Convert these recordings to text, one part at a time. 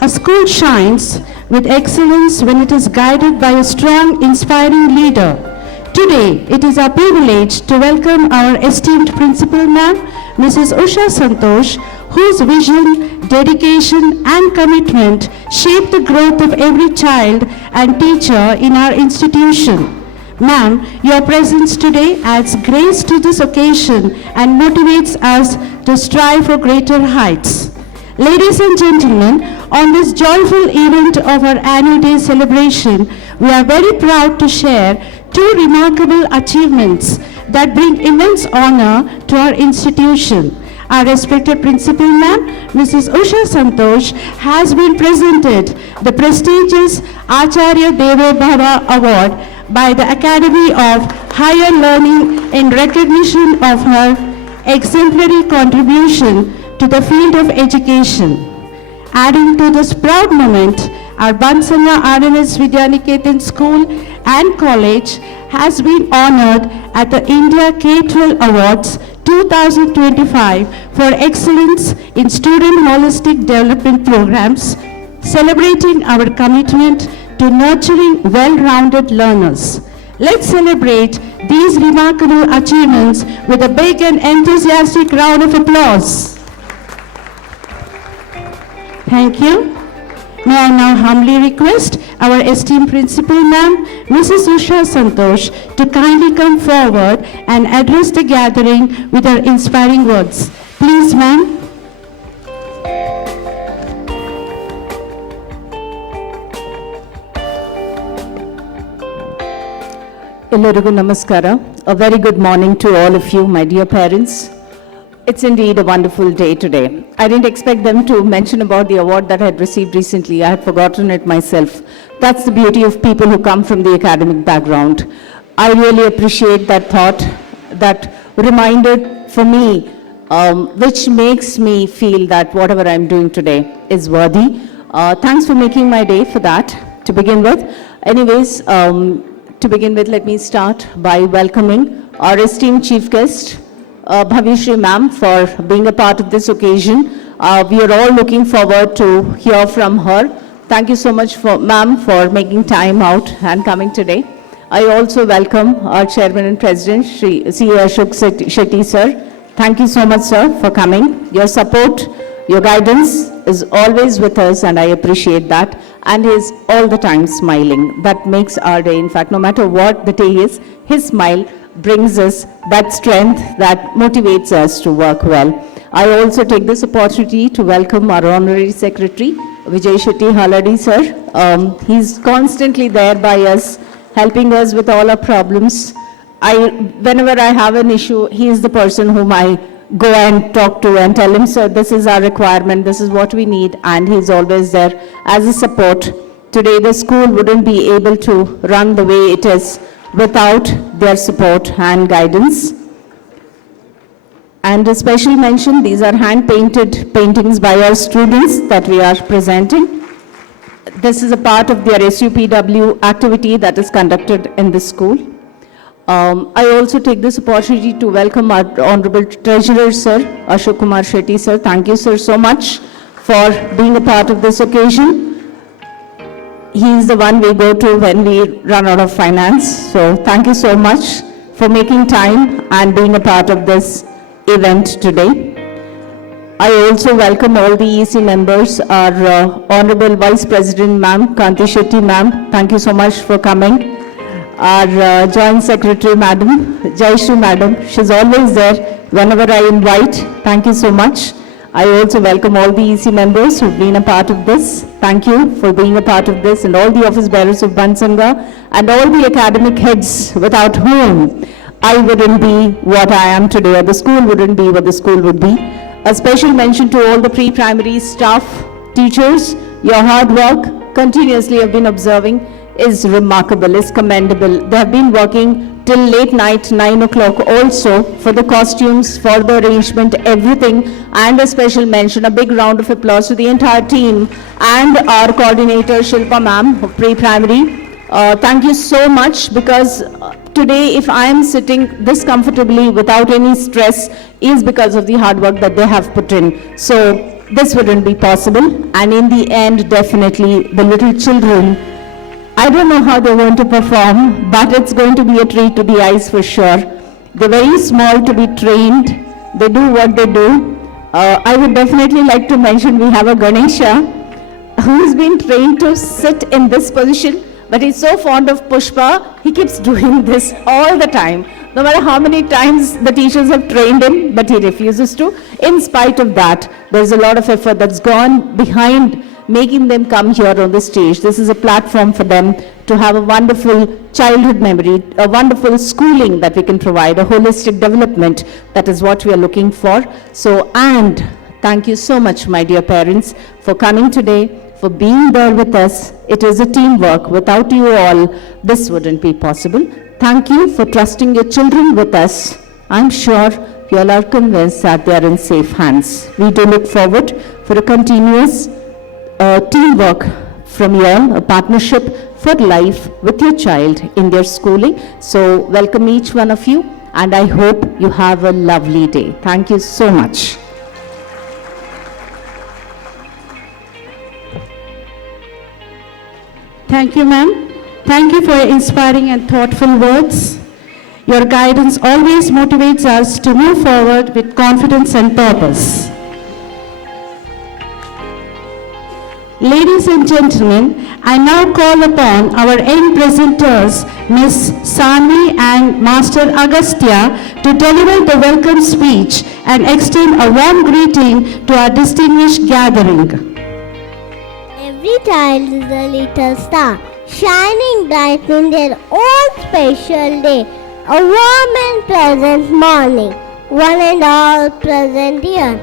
A school shines with excellence when it is guided by a strong, inspiring leader. Today, it is our privilege to welcome our esteemed principal ma'am, Mrs. Usha Santosh, whose vision, dedication and commitment shape the growth of every child and teacher in our institution. Ma'am, your presence today adds grace to this occasion and motivates us to strive for greater heights. Ladies and gentlemen, on this joyful event of our annual day celebration, we are very proud to share two remarkable achievements that bring immense honor to our institution. Our respected principal ma'am, Mrs. Usha Santosh, has been presented the prestigious Acharya Devo Bhava Award by the Academy of Higher Learning in recognition of her exemplary contribution to the field of education. Adding to this proud moment, our Bansanga RNS Vidyaniketan School and College has been honored at the India K-12 Awards 2025 for excellence in student holistic development programs, celebrating our commitment to nurturing well-rounded learners. Let's celebrate these remarkable achievements with a big and enthusiastic round of applause. Thank you. May I now humbly request our esteemed principal ma'am, Mrs. Usha Santosh, to kindly come forward and address the gathering with her inspiring words. Please, ma'am. Ellarigu namaskara. A very good morning to all of you, my dear parents. It's indeed a wonderful day today. I didn't expect them to mention about the award that I had received recently. I had forgotten it myself. That's the beauty of people who come from the academic background. I really appreciate that thought, that reminder for me, which makes me feel that whatever I'm doing today is worthy. Thanks for making my day for that, to begin with. Anyways, to begin with, let me start by welcoming our esteemed chief guest, Bhavishri ma'am, for being a part of this occasion. We are all looking forward to hear from her. Thank you so much, ma'am, for making time out and coming today. I also welcome our chairman and president, Shri C. Ashok Shetty, sir. Thank you so much, sir, for coming. Your support, your guidance is always with us, and I appreciate that. And he's all the time smiling. That makes our day. In fact, no matter what the day is, his smile brings us that strength that motivates us to work well. I also take this opportunity to welcome our Honorary Secretary, Vijay Shetty Haladi, sir. He's constantly there by us, helping us with all our problems. Whenever I have an issue, he is the person whom I go and talk to and tell him, sir, this is our requirement, this is what we need, and he's always there as a support. Today, the school wouldn't be able to run the way it is without their support and guidance. And a special mention, these are hand-painted paintings by our students that we are presenting. This is a part of their SUPW activity that is conducted in the school. I also take this opportunity to welcome our Honorable Treasurer, Sir, Ashok Kumar Shetty, sir. Thank you, sir, so much for being a part of this occasion. He is the one we go to when we run out of finance. So thank you so much for making time and being a part of this event today. I also welcome all the EC members, our Honorable Vice President, Ma'am, Kanti Shetty, Ma'am. Thank you so much for coming. Our Joint Secretary, Madam, Jayashri, Madam. She's always there whenever I invite. Thank you so much. I also welcome all the EC members who've been a part of this. Thank you for being a part of this, and all the office bearers of Bansanga and all the academic heads without whom I wouldn't be what I am today, or the school wouldn't be what the school would be. A special mention to all the pre-primary staff, teachers. Your hard work continuously have been observing is remarkable, is commendable. They have been working till late night, 9 o'clock also, for the costumes, for the arrangement, everything. And a special mention, a big round of applause to the entire team and our coordinator, Shilpa ma'am of pre-primary. Thank you so much, because today if I am sitting this comfortably without any stress is because of the hard work that they have put in. So this wouldn't be possible. And in the end, definitely, the little children, I don't know how they're going to perform, but it's going to be a treat to the eyes for sure. They're very small to be trained. They do what they do. I would definitely like to mention we have a Ganesha who's been trained to sit in this position, but he's so fond of Pushpa, he keeps doing this all the time. No matter how many times the teachers have trained him, but he refuses to. In spite of that, there's a lot of effort that's gone behind making them come here on the stage. This is a platform for them to have a wonderful childhood memory, a wonderful schooling that we can provide, a holistic development. That is what we are looking for. So, and thank you so much, my dear parents, for coming today, for being there with us. It is a teamwork. Without you all, this wouldn't be possible. Thank you for trusting your children with us. I'm sure you all are convinced that they are in safe hands. We do look forward for a continuous teamwork from you all, a partnership for life with your child in their schooling. So welcome each one of you, and I hope you have a lovely day. Thank you so much. Thank you, ma'am. Thank you for your inspiring and thoughtful words. Your guidance always motivates us to move forward with confidence and purpose. Ladies and gentlemen, I now call upon our young presenters, Ms. Sanvi and Master Agastya, to deliver the welcome speech and extend a warm greeting to our distinguished gathering. Every child is a little star, shining bright in their own special day. A warm and pleasant morning, one and all present here.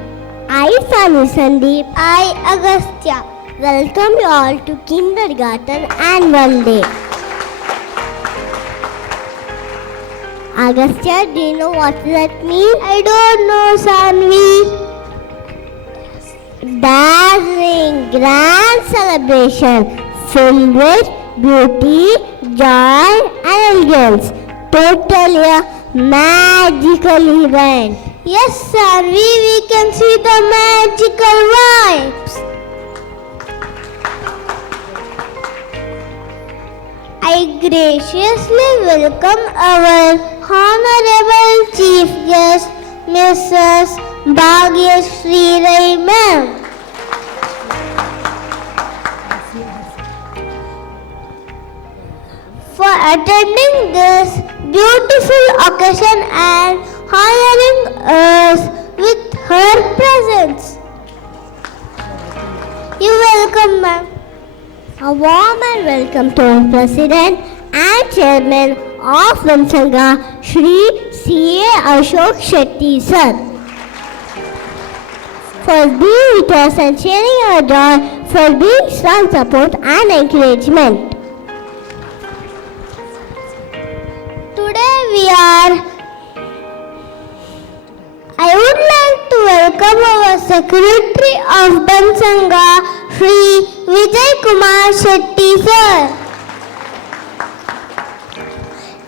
I, Sanu Sandeep, I, Agastya, welcome you all to Kindergarten Annual Day. Agastya, do you know what that means? I don't know, Sanvi. Dazzling, grand celebration filled with beauty, joy and elegance. Totally a magical event. Yes, Sanvi, we can see the magical vibes. I graciously welcome our Honorable Chief Guest, Mrs. Bhagyashree Rai Ma'am. For attending this beautiful occasion and honoring us with her presence. You're welcome, ma'am. A warm and welcome to our President and Chairman of Vamsanga, Shri C.A. Ashok Shetty, sir, for being with us and sharing our joy, for being strong support and encouragement. I would like to welcome our Secretary of Vamsanga, Shri Vijay Kumar Shetty, sir.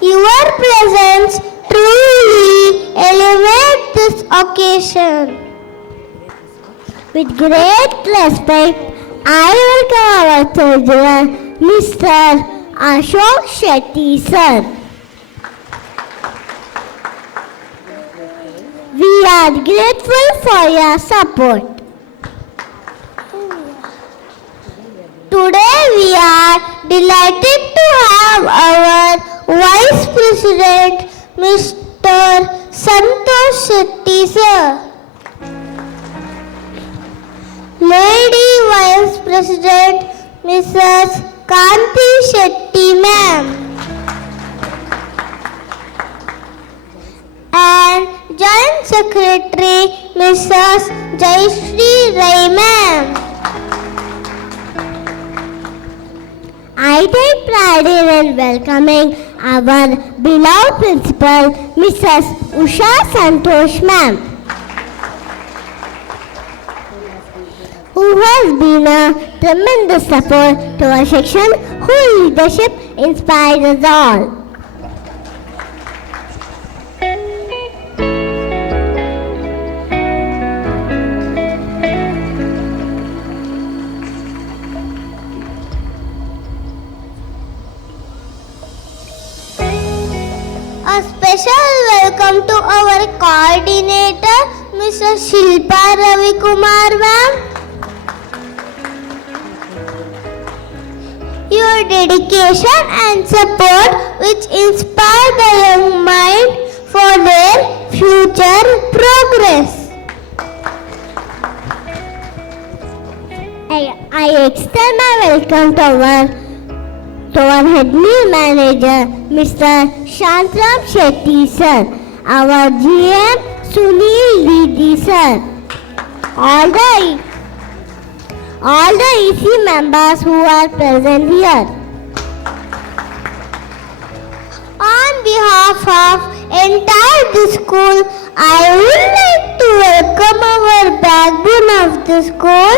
Your presence truly elevates this occasion. With great respect, I welcome our President, Mr. Ashok Shetty, sir. We are grateful for your support. Today we are delighted to have our Vice President, Mr. Santosh Shetty, sir. Lady Vice President, Mrs. Kanti Shetty, ma'am. And Joint Secretary, Mrs. Jayashree Rai, ma'am. I take pride in welcoming our beloved principal, Mrs. Usha Santosh, ma'am, who has been a tremendous support to our section, whose leadership inspires us all. special welcome to our coordinator, Mr. Shilpa Ravikumar ma'am. Your dedication and support which inspire the young mind for their future progress. I extend my welcome to our head meal manager, Mr. Shantram Shetty sir, our GM Sunil Didi sir, all the EC members who are present here. On behalf of entire the school, I would like to welcome our backbone of the school,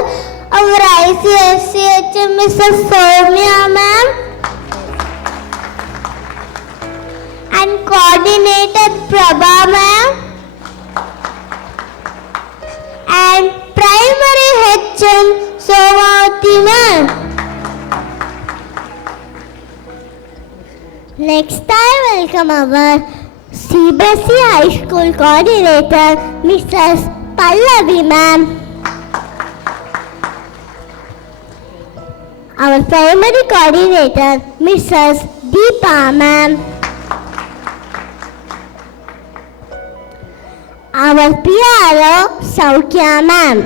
our ICSCHM Mrs. Soumya ma'am and coordinator Prabha ma'am and primary HM Somavati ma'am. Next I welcome our CBSE High School coordinator Mrs. Pallavi ma'am. Our primary coordinator Mrs. Deepa ma'am. Our PRO Saukya ma'am.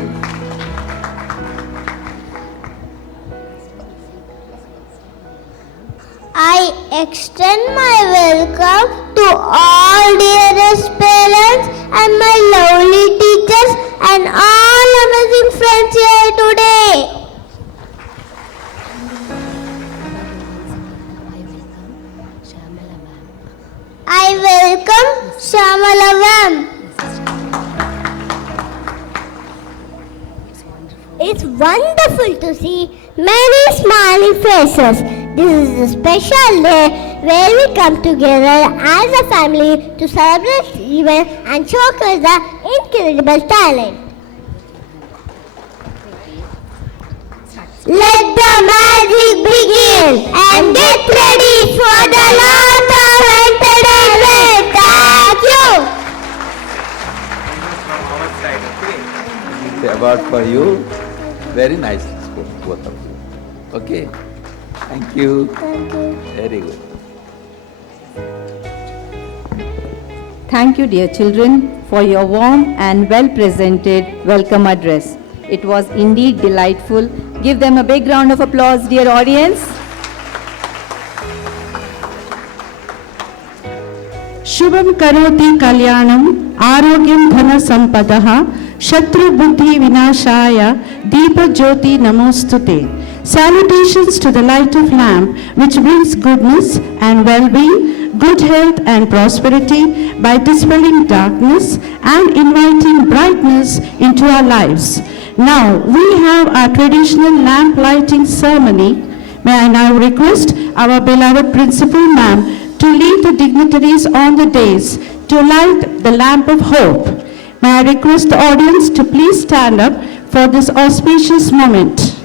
I extend my welcome to all dearest parents and my lovely teachers and all amazing friends here today. I welcome Shamala ma'am. It's wonderful to see many smiling faces. This is a special day where we come together as a family to celebrate the event and showcase the incredible talent. Let the magic begin and get ready for the lot of entertainment. Thank you. The award for you. Very nicely spoken, both of you. Okay. Thank you. Thank you. Very good. Thank you, dear children, for your warm and well-presented welcome address. It was indeed delightful. Give them a big round of applause, dear audience. Shubham karoti kalyanam arogyam dhana sampadaha shatru buddhi vinashaya deepa jyoti namostute. Salutations to the light of lamp which brings goodness and well-being, good health and prosperity by dispelling darkness and inviting brightness into our lives. Now we have our traditional lamp lighting ceremony. May I now request our beloved principal ma'am to lead the dignitaries on the dais to light the lamp of hope. May I request the audience to please stand up for this auspicious moment.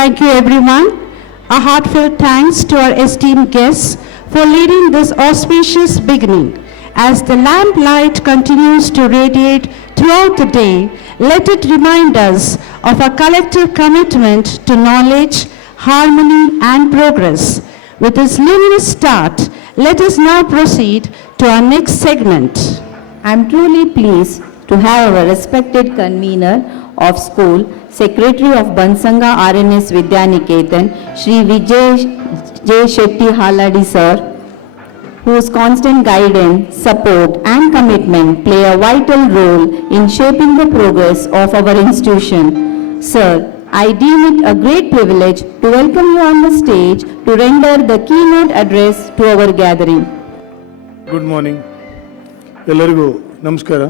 Thank you, everyone. A heartfelt thanks to our esteemed guests for leading this auspicious beginning. As the lamplight continues to radiate throughout the day, let it remind us of our collective commitment to knowledge, harmony, and progress. With this luminous start, let us now proceed to our next segment. I am truly pleased to have our respected convener of school, Secretary of Bansanga RNS Vidyaniketan, Shri Vijay J. Shetty Haladi sir, whose constant guidance, support and commitment play a vital role in shaping the progress of our institution. Sir, I deem it a great privilege to welcome you on the stage to render the keynote address to our gathering. Good morning. ಎಲ್ಲರಿಗೂ ನಮಸ್ಕಾರ.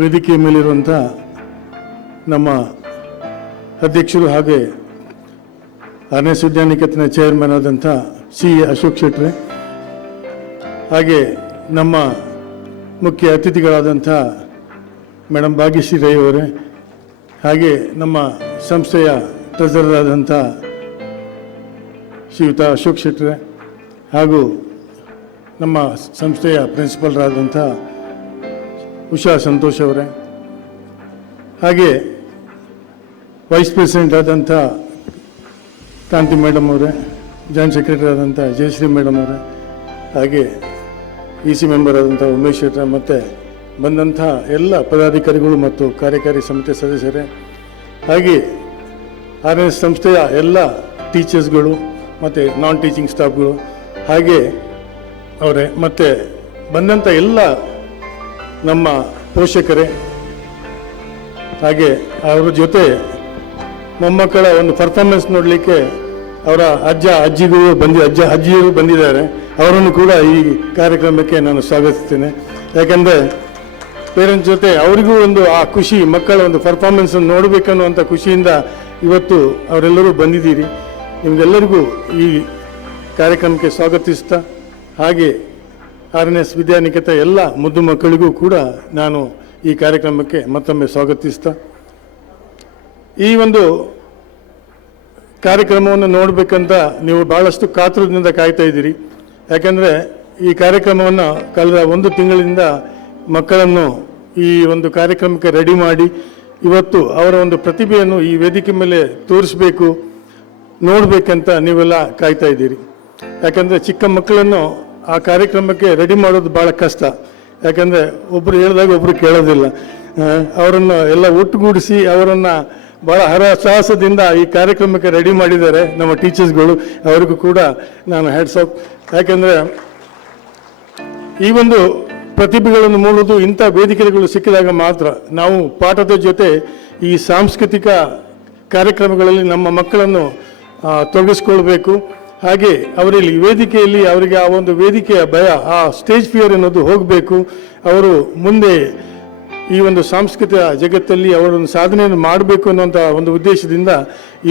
ವೇದಿಕೆ ಮೇಲಿರುವಂಥ ನಮ್ಮ ಅಧ್ಯಕ್ಷರು ಹಾಗೆ RNS Vidyaniketan chairman ಆದಂಥ C Ashok ಶೆಟ್ರೆ, ಹಾಗೆ ನಮ್ಮ ಮುಖ್ಯ ಅತಿಥಿಗಳಾದಂಥ ಮೇಡಮ್ ಭಾಗ್ಯಶ್ರೀ ರೈ ಅವರೇ, ಹಾಗೆ ನಮ್ಮ ಸಂಸ್ಥೆಯ ಟ್ರೆಸರರ್ ಆದಂಥ ಶ್ರೀಯುತ ಅಶೋಕ್ ಶೆಟ್ರೆ, ಹಾಗೂ ನಮ್ಮ ಸಂಸ್ಥೆಯ ಪ್ರಿನ್ಸಿಪಲ್ರಾದಂಥ ಉಷಾ ಸಂತೋಷ್ ಅವರೇ, ಹಾಗೆ ವೈಸ್ ಪ್ರೆಸಿಡೆಂಟ್ ಆದಂಥ ಕಾಂತಿ ಮೇಡಮ್ ಅವರೇ, ಜಾಯಿಂಟ್ ಸೆಕ್ರೆಟರಿ ಆದಂಥ ಜಯಶ್ರೀ ಮೇಡಮ್ ಅವರೇ, ಹಾಗೆ EC ಮೆಂಬರ್ ಆದಂಥ ಉಮೇಶ್ ಶೆಟ್ರೆ, ಮತ್ತು ಬಂದಂಥ ಎಲ್ಲ ಪದಾಧಿಕಾರಿಗಳು ಮತ್ತು ಕಾರ್ಯಕಾರಿ ಸಮಿತಿ ಸದಸ್ಯರೇ, ಹಾಗೆ RNS ಸಂಸ್ಥೆಯ ಎಲ್ಲ ಟೀಚರ್ಸ್ಗಳು ಮತ್ತು ನಾನ್ ಟೀಚಿಂಗ್ ಸ್ಟಾಫ್ಗಳು, ಹಾಗೆ ಅವರೇ, ಮತ್ತು ಬಂದಂಥ ಎಲ್ಲ ನಮ್ಮ ಪೋಷಕರೇ, ಹಾಗೆ ಅವರ ಜೊತೆ ಮೊಮ್ಮಕ್ಕಳ ಒಂದು ಪರ್ಫಾರ್ಮೆನ್ಸ್ ನೋಡಲಿಕ್ಕೆ ಅವರ ಅಜ್ಜಿಯರು ಬಂದಿದ್ದಾರೆ. ಅವರನ್ನು ಕೂಡ ಈ ಕಾರ್ಯಕ್ರಮಕ್ಕೆ ನಾನು ಸ್ವಾಗತಿಸ್ತೇನೆ. ಯಾಕಂದರೆ ಪೇರೆಂಟ್ಸ್ ಜೊತೆ ಅವರಿಗೂ ಒಂದು ಆ ಖುಷಿ, ಮಕ್ಕಳ ಒಂದು ಪರ್ಫಾರ್ಮೆನ್ಸನ್ನು ನೋಡಬೇಕನ್ನುವಂಥ ಖುಷಿಯಿಂದ ಇವತ್ತು ಅವರೆಲ್ಲರೂ ಬಂದಿದ್ದೀರಿ. ನಿಮಗೆಲ್ಲರಿಗೂ ಈ ಕಾರ್ಯಕ್ರಮಕ್ಕೆ ಸ್ವಾಗತಿಸ್ತಾ, ಹಾಗೆ RNS ವಿದ್ಯಾನಿಕೇತ ಎಲ್ಲ ಮುದ್ದು ಮಕ್ಕಳಿಗೂ ಕೂಡ ನಾನು ಈ ಕಾರ್ಯಕ್ರಮಕ್ಕೆ ಮತ್ತೊಮ್ಮೆ ಸ್ವಾಗತಿಸ್ತಾ, ಈ ಒಂದು ಕಾರ್ಯಕ್ರಮವನ್ನು ನೋಡಬೇಕಂತ ನೀವು ಭಾಳಷ್ಟು ಕಾತುರದಿಂದ ಕಾಯ್ತಾ ಇದ್ದೀರಿ. ಯಾಕಂದರೆ ಈ ಕಾರ್ಯಕ್ರಮವನ್ನು ಕಳೆದ 1 ತಿಂಗಳಿಂದ ಮಕ್ಕಳನ್ನು ಈ ಒಂದು ಕಾರ್ಯಕ್ರಮಕ್ಕೆ ರೆಡಿ ಮಾಡಿ ಇವತ್ತು ಅವರ ಒಂದು ಪ್ರತಿಭೆಯನ್ನು ಈ ವೇದಿಕೆ ಮೇಲೆ ತೋರಿಸಬೇಕು, ನೋಡಬೇಕಂತ ನೀವೆಲ್ಲ ಕಾಯ್ತಾ ಇದ್ದೀರಿ. ಯಾಕಂದರೆ ಚಿಕ್ಕ ಮಕ್ಕಳನ್ನು ಆ ಕಾರ್ಯಕ್ರಮಕ್ಕೆ ರೆಡಿ ಮಾಡೋದು ಭಾಳ ಕಷ್ಟ. ಯಾಕಂದರೆ ಒಬ್ಬರು ಹೇಳಿದಾಗ ಒಬ್ಬರು ಕೇಳೋದಿಲ್ಲ. ಅವರನ್ನು ಎಲ್ಲ ಒಟ್ಟುಗೂಡಿಸಿ ಅವರನ್ನು ಭಾಳ ಸಾಹಸದಿಂದ ಈ ಕಾರ್ಯಕ್ರಮಕ್ಕೆ ರೆಡಿ ಮಾಡಿದ್ದಾರೆ ನಮ್ಮ ಟೀಚರ್ಸ್ಗಳು. ಅವರಿಗೂ ಕೂಡ ನಾನು ಹ್ಯಾಟ್ಸ್ ಆಫ್. ಯಾಕೆಂದರೆ ಈ ಒಂದು ಪ್ರತಿಭೆಗಳನ್ನು ಮೂಡುವುದು ಇಂಥ ವೇದಿಕೆಗಳು ಸಿಕ್ಕಿದಾಗ ಮಾತ್ರ. ನಾವು ಪಾಠದ ಜೊತೆ ಈ ಸಾಂಸ್ಕೃತಿಕ ಕಾರ್ಯಕ್ರಮಗಳಲ್ಲಿ ನಮ್ಮ ಮಕ್ಕಳನ್ನು ತೊಡಗಿಸ್ಕೊಳ್ಬೇಕು. ಹಾಗೆ ಅವರಲ್ಲಿ ವೇದಿಕೆಯಲ್ಲಿ ಅವರಿಗೆ ಆ ಒಂದು ವೇದಿಕೆಯ ಭಯ, ಆ ಸ್ಟೇಜ್ ಫಿಯರ್ ಅನ್ನೋದು ಹೋಗಬೇಕು. ಅವರು ಮುಂದೆ ಈ ಒಂದು ಸಾಂಸ್ಕೃತಿಕ ಜಗತ್ತಲ್ಲಿ ಅವರೊಂದು ಸಾಧನೆಯನ್ನು ಮಾಡಬೇಕು ಅನ್ನುವಂಥ ಒಂದು ಉದ್ದೇಶದಿಂದ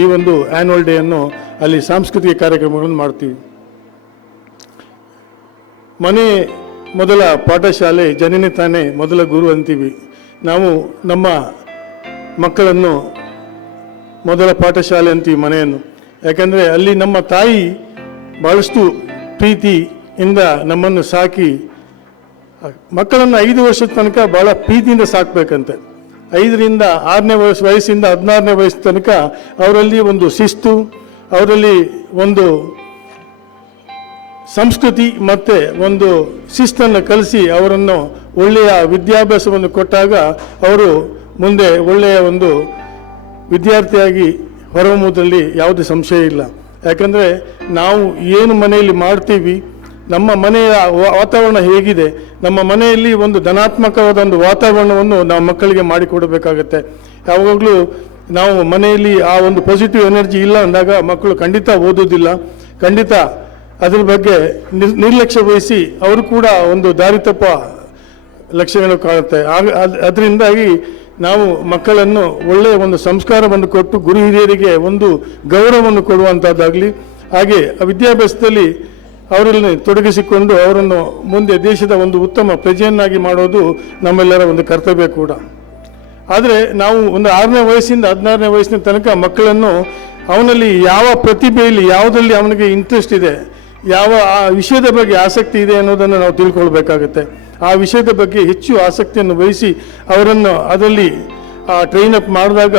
ಈ ಒಂದು ಆ್ಯನ್ಯುವಲ್ ಡೇಯನ್ನು ಅಲ್ಲಿ ಸಾಂಸ್ಕೃತಿಕ ಕಾರ್ಯಕ್ರಮಗಳನ್ನು ಮಾಡ್ತೀವಿ. ಮನೆ ಮೊದಲ ಪಾಠಶಾಲೆ, ಜನನಿ ತಾನೇ ಮೊದಲ ಗುರು ಅಂತೀವಿ. ನಾವು ನಮ್ಮ ಮಕ್ಕಳನ್ನು ಮೊದಲ ಪಾಠಶಾಲೆ ಅಂತೀವಿ ಮನೆಯನ್ನು. ಯಾಕಂದರೆ ಅಲ್ಲಿ ನಮ್ಮ ತಾಯಿ ಭಾಳಷ್ಟು ಪ್ರೀತಿಯಿಂದ ನಮ್ಮನ್ನು ಸಾಕಿ, ಮಕ್ಕಳನ್ನು 5 ವರ್ಷದ ತನಕ ಭಾಳ ಪ್ರೀತಿಯಿಂದ ಸಾಕಬೇಕಂತೆ. 5ರಿಂದ 6ನೇ ವಯಸ್ಸಿಂದ 16ನೇ ವಯಸ್ಸು ತನಕ ಅವರಲ್ಲಿ ಒಂದು ಶಿಸ್ತು, ಅವರಲ್ಲಿ ಒಂದು ಸಂಸ್ಕೃತಿ ಮತ್ತು ಒಂದು ಶಿಸ್ತನ್ನು ಕಲಿಸಿ ಅವರನ್ನು ಒಳ್ಳೆಯ ವಿದ್ಯಾಭ್ಯಾಸವನ್ನು ಕೊಟ್ಟಾಗ ಅವರು ಮುಂದೆ ಒಳ್ಳೆಯ ಒಂದು ವಿದ್ಯಾರ್ಥಿಯಾಗಿ ಹೊರಹೊಮ್ಮುವುದರಲ್ಲಿ ಯಾವುದೇ ಸಂಶಯ ಇಲ್ಲ. ಯಾಕಂದರೆ ನಾವು ಏನು ಮನೆಯಲ್ಲಿ ಮಾಡ್ತೀವಿ, ನಮ್ಮ ಮನೆಯ ವಾತಾವರಣ ಹೇಗಿದೆ, ನಮ್ಮ ಮನೆಯಲ್ಲಿ ಒಂದು ಧನಾತ್ಮಕವಾದ ಒಂದು ವಾತಾವರಣವನ್ನು ನಾವು ಮಕ್ಕಳಿಗೆ ಮಾಡಿಕೊಡಬೇಕಾಗತ್ತೆ. ಯಾವಾಗಲೂ ನಾವು ಮನೆಯಲ್ಲಿ ಆ ಒಂದು ಪಾಸಿಟಿವ್ ಎನರ್ಜಿ ಇಲ್ಲ ಅಂದಾಗ ಮಕ್ಕಳು ಖಂಡಿತ ಓದೋದಿಲ್ಲ, ಖಂಡಿತ ಅದ್ರ ಬಗ್ಗೆ ನಿರ್ಲಕ್ಷ್ಯ ವಹಿಸಿ ಅವರು ಕೂಡ ಒಂದು ದಾರಿ ತಪ್ಪ ಲಕ್ಷಣಗಳು ಕಾಣುತ್ತೆ. ಅದರಿಂದಾಗಿ ನಾವು ಮಕ್ಕಳನ್ನು ಒಳ್ಳೆಯ ಒಂದು ಸಂಸ್ಕಾರವನ್ನು ಕೊಟ್ಟು ಗುರು ಹಿರಿಯರಿಗೆ ಒಂದು ಗೌರವವನ್ನು ಕೊಡುವಂಥದ್ದಾಗಲಿ, ಹಾಗೆ ವಿದ್ಯಾಭ್ಯಾಸದಲ್ಲಿ ಅವರಲ್ಲಿ ತೊಡಗಿಸಿಕೊಂಡು ಅವರನ್ನು ಮುಂದೆ ದೇಶದ ಒಂದು ಉತ್ತಮ ಪ್ರಜೆಯನ್ನಾಗಿ ಮಾಡೋದು ನಮ್ಮೆಲ್ಲರ ಒಂದು ಕರ್ತವ್ಯ ಕೂಡ. ಆದರೆ ನಾವು ಒಂದು 6ನೇ ವಯಸ್ಸಿಂದ 16ನೇ ವಯಸ್ಸಿನ ತನಕ ಮಕ್ಕಳನ್ನು ಅವನಲ್ಲಿ ಯಾವ ಪ್ರತಿಭೆಯಲ್ಲಿ ಯಾವುದರಲ್ಲಿ ಅವನಿಗೆ ಇಂಟ್ರೆಸ್ಟ್ ಇದೆ, ಯಾವ ಆ ವಿಷಯದ ಬಗ್ಗೆ ಆಸಕ್ತಿ ಇದೆ ಅನ್ನೋದನ್ನು ನಾವು ತಿಳ್ಕೊಳ್ಬೇಕಾಗತ್ತೆ. ಆ ವಿಷಯದ ಬಗ್ಗೆ ಹೆಚ್ಚು ಆಸಕ್ತಿಯನ್ನು ವಹಿಸಿ ಅವರನ್ನು ಅದರಲ್ಲಿ ಟ್ರೈನ್ ಅಪ್ ಮಾಡಿದಾಗ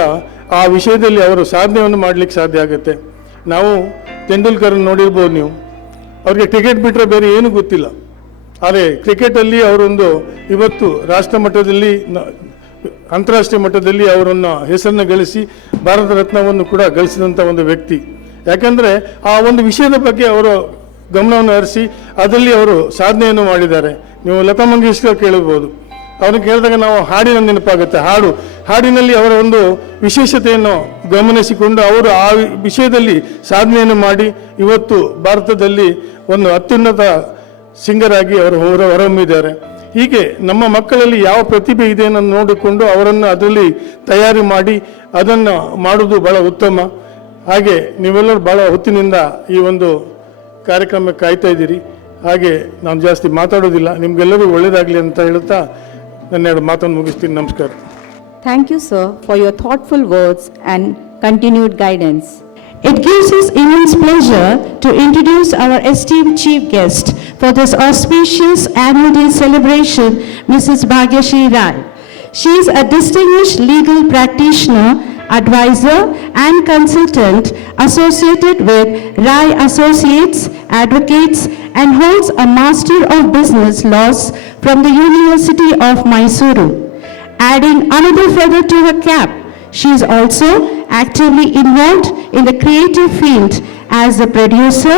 ಆ ವಿಷಯದಲ್ಲಿ ಅವರು ಸಾಧನೆಯನ್ನು ಮಾಡಲಿಕ್ಕೆ ಸಾಧ್ಯ ಆಗುತ್ತೆ. ನಾವು ತೆಂಡೂಲ್ಕರ್ ನೋಡಿರ್ಬೋದು ನೀವು, ಅವ್ರಿಗೆ ಕ್ರಿಕೆಟ್ ಬಿಟ್ಟರೆ ಬೇರೆ ಏನೂ ಗೊತ್ತಿಲ್ಲ. ಆದರೆ ಕ್ರಿಕೆಟಲ್ಲಿ ಅವರೊಂದು ಇವತ್ತು ರಾಷ್ಟ್ರ ಮಟ್ಟದಲ್ಲಿ ಅಂತಾರಾಷ್ಟ್ರೀಯ ಮಟ್ಟದಲ್ಲಿ ಅವರನ್ನು ಹೆಸರನ್ನು ಗಳಿಸಿ ಭಾರತ ರತ್ನವನ್ನು ಕೂಡ ಗಳಿಸಿದಂಥ ಒಂದು ವ್ಯಕ್ತಿ. ಯಾಕಂದರೆ ಆ ಒಂದು ವಿಷಯದ ಬಗ್ಗೆ ಅವರು ಗಮನವನ್ನು ಹರಿಸಿ ಅದರಲ್ಲಿ ಅವರು ಸಾಧನೆಯನ್ನು ಮಾಡಿದ್ದಾರೆ. ನೀವು ಲತಾ ಮಂಗೇಶ್ಕರ್ ಕೇಳಬಹುದು, ಅವ್ರನ್ನ ಕೇಳಿದಾಗ ನಾವು ಹಾಡಿನ ನೆನಪಾಗುತ್ತೆ. ಹಾಡಿನಲ್ಲಿ ಅವರ ಒಂದು ವಿಶೇಷತೆಯನ್ನು ಗಮನಿಸಿಕೊಂಡು ಅವರು ಆ ವಿಷಯದಲ್ಲಿ ಸಾಧನೆಯನ್ನು ಮಾಡಿ ಇವತ್ತು ಭಾರತದಲ್ಲಿ ಒಂದು ಅತ್ಯುನ್ನತ ಸಿಂಗರ್ ಆಗಿ ಅವರು ಹೊರಹೊಮ್ಮಿದ್ದಾರೆ. ಹೀಗೆ ನಮ್ಮ ಮಕ್ಕಳಲ್ಲಿ ಯಾವ ಪ್ರತಿಭೆ ಇದೆ ಅನ್ನೋದು ನೋಡಿಕೊಂಡು ಅವರನ್ನು ಅದರಲ್ಲಿ ತಯಾರಿ ಮಾಡಿ ಅದನ್ನು ಮಾಡೋದು ಬಹಳ ಉತ್ತಮ. ಹಾಗೆ ನೀವೆಲ್ಲರೂ ಬಹಳ ಹೊತ್ತಿನಿಂದ ಈ ಒಂದು ಕಾರ್ಯಕ್ರಮಕ್ಕೆ ಕಾಯ್ತಾ ಇದ್ದೀರಿ. ಹಾಗೆ ನಾನು ಜಾಸ್ತಿ ಮಾತಾಡೋದಿಲ್ಲ, ನಿಮಗೆಲ್ಲರಿಗೂ ಒಳ್ಳೆಯದಾಗಲಿ ಅಂತ ಹೇಳುತ್ತಾ ನನ್ನ ಮಾತನ್ನು ಮುಗಿಸ್ತೀನಿ. ನಮಸ್ಕಾರ. Thank you, sir, for your thoughtful words and continued guidance. It gives us immense pleasure to introduce our esteemed chief guest for this auspicious annual day celebration, Mrs. Bhagyashree Rai. She is a distinguished legal practitioner, advisor and consultant associated with Rai Associates, Advocates, and holds a Master of Business Laws from the University of Mysuru. Adding another feather to her cap, she is also actively involved in the creative field as a producer,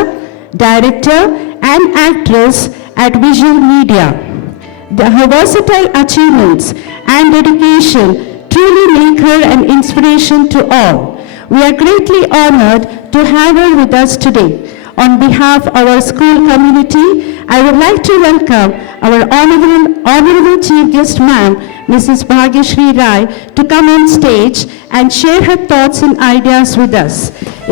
director, and actress at Visual Media. Her versatile achievements and dedication truly make her an inspiration to all. We are greatly honored to have her with us today. On behalf of our school community, I would like to welcome our honorable chief guest ma'am, Mrs. Bhagyashree Rai, to come on stage and share her thoughts and ideas with us.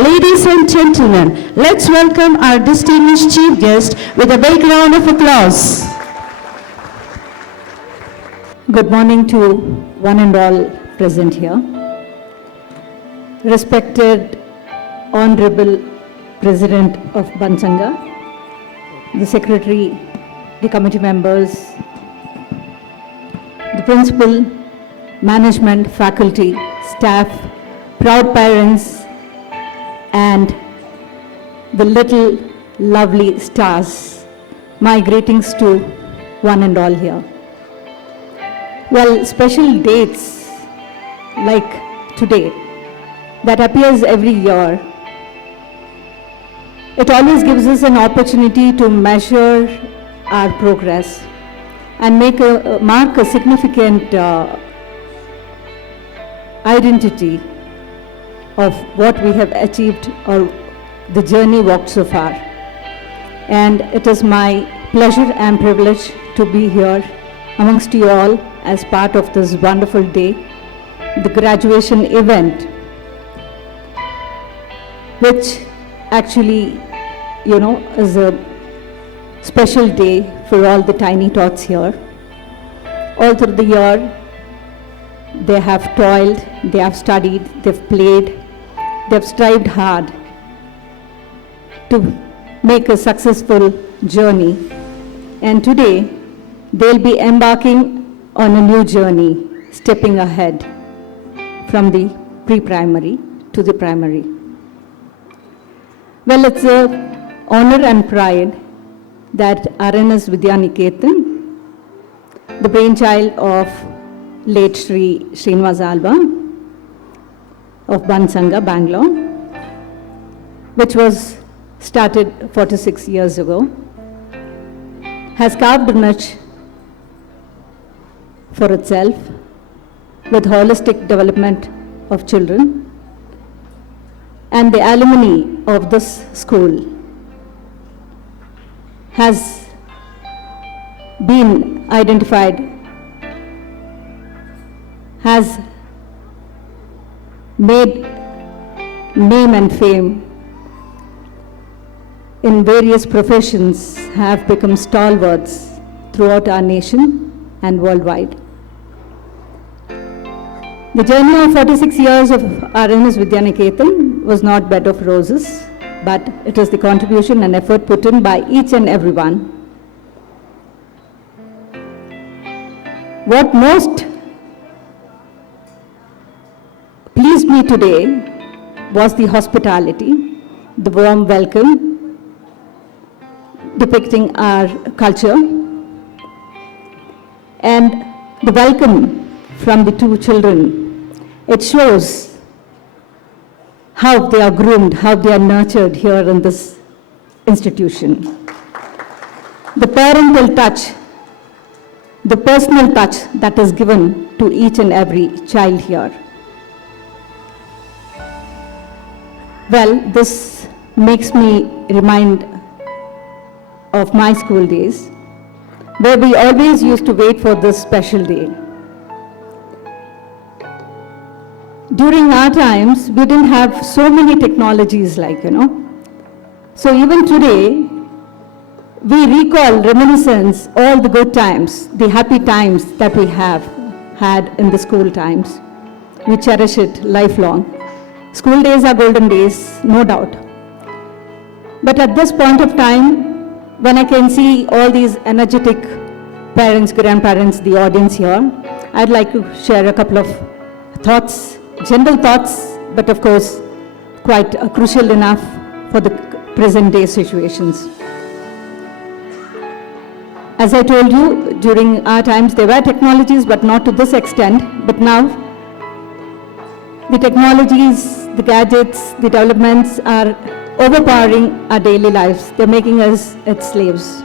Ladies and gentlemen, let's welcome our distinguished chief guest with a big round of applause. Good morning to one and all present here. Respected Honorable President of Bansanga, the Secretary, the committee members, the principal, management, faculty, staff, proud parents, and the little lovely stars. My greetings to one and all here. Well, special dates like today that appears every year, it always gives us an opportunity to measure our progress and mark a significant identity of what we have achieved or the journey walked so far. And it is my pleasure and privilege to be here amongst you all as part of this wonderful day, the graduation event, which actually, is a special day for all the tiny tots here. All through the year, they have toiled, they have studied, they've played, they've strived hard to make a successful journey. And today, they'll be embarking on a new journey, stepping ahead from the pre-primary to the primary. Well, it's an honor and pride that RNS Vidyaniketan, the brainchild of late Sri Srinivas Alva of Bansanga, Bangalore, which was started 46 years ago, has carved a niche for itself with holistic development of children. And the alumni of this school has been identified, has made name and fame in various professions, have become stalwarts throughout our nation and worldwide. The journey of 46 years of RNS Vidyaniketan was not bed of roses, but it is the contribution and effort put in by each and everyone. What most pleased me today was the hospitality, the warm welcome, depicting our culture, and the welcome from the two children. It shows how they are groomed, how they are nurtured here in this institution. The parental touch, the personal touch that is given to each and every child here. Well, this makes me remind of my school days, where we always used to wait for this special day. During our times, we didn't have so many technologies So even today, we recall, reminiscence, all the good times, the happy times that we have had in the school times. We cherish it lifelong. School days are golden days, no doubt. But at this point of time, when I can see all these energetic parents, grandparents, the audience here, I'd like to share a couple of thoughts, general thoughts, but of course, quite crucial enough for the present day situations. As I told you, during our times, there were technologies, but not to this extent. But now, the technologies, the gadgets, the developments are overpowering our daily lives. They're making us its slaves.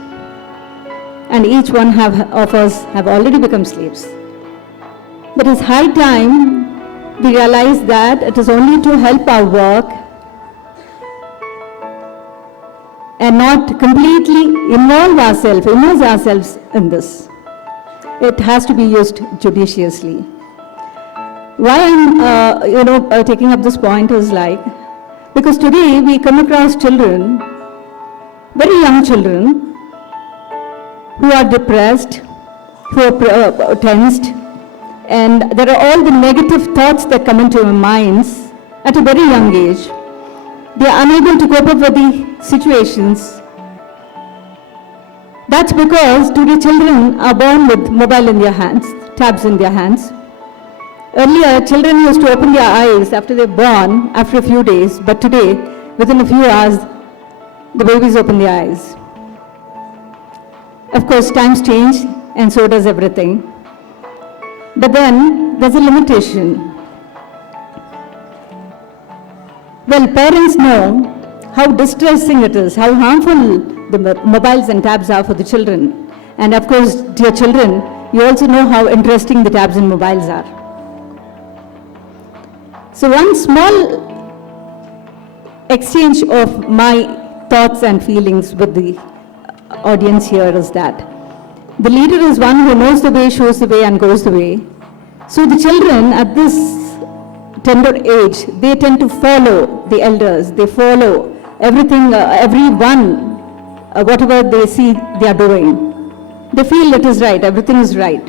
And each one of us have already become slaves. But it's high time we realize that it is only to help our work and not completely immerse ourselves in this. It has to be used judiciously. Why I'm taking up this point is because today we come across children, very young children, who are depressed, who are tensed, and there are all the negative thoughts that come into their minds at a very young age. They are unable to cope up with the situations. That's because today children are born with mobile in their hands, tabs in their hands. Earlier, children used to open their eyes after they're born, after a few days, but today, within a few hours, the babies open their eyes. Of course, times change, and so does everything. But then, there's a limitation. Well, parents know how distressing it is, how harmful the mobiles and tabs are for the children. And of course, dear children, you also know how interesting the tabs and mobiles are. So one small exchange of my thoughts and feelings with the audience here is that the leader is one who knows the way, shows the way, and goes the way. So the children at this tender age, they tend to follow the elders. They follow everything, everyone, whatever they see they are doing. They feel it is right, everything is right.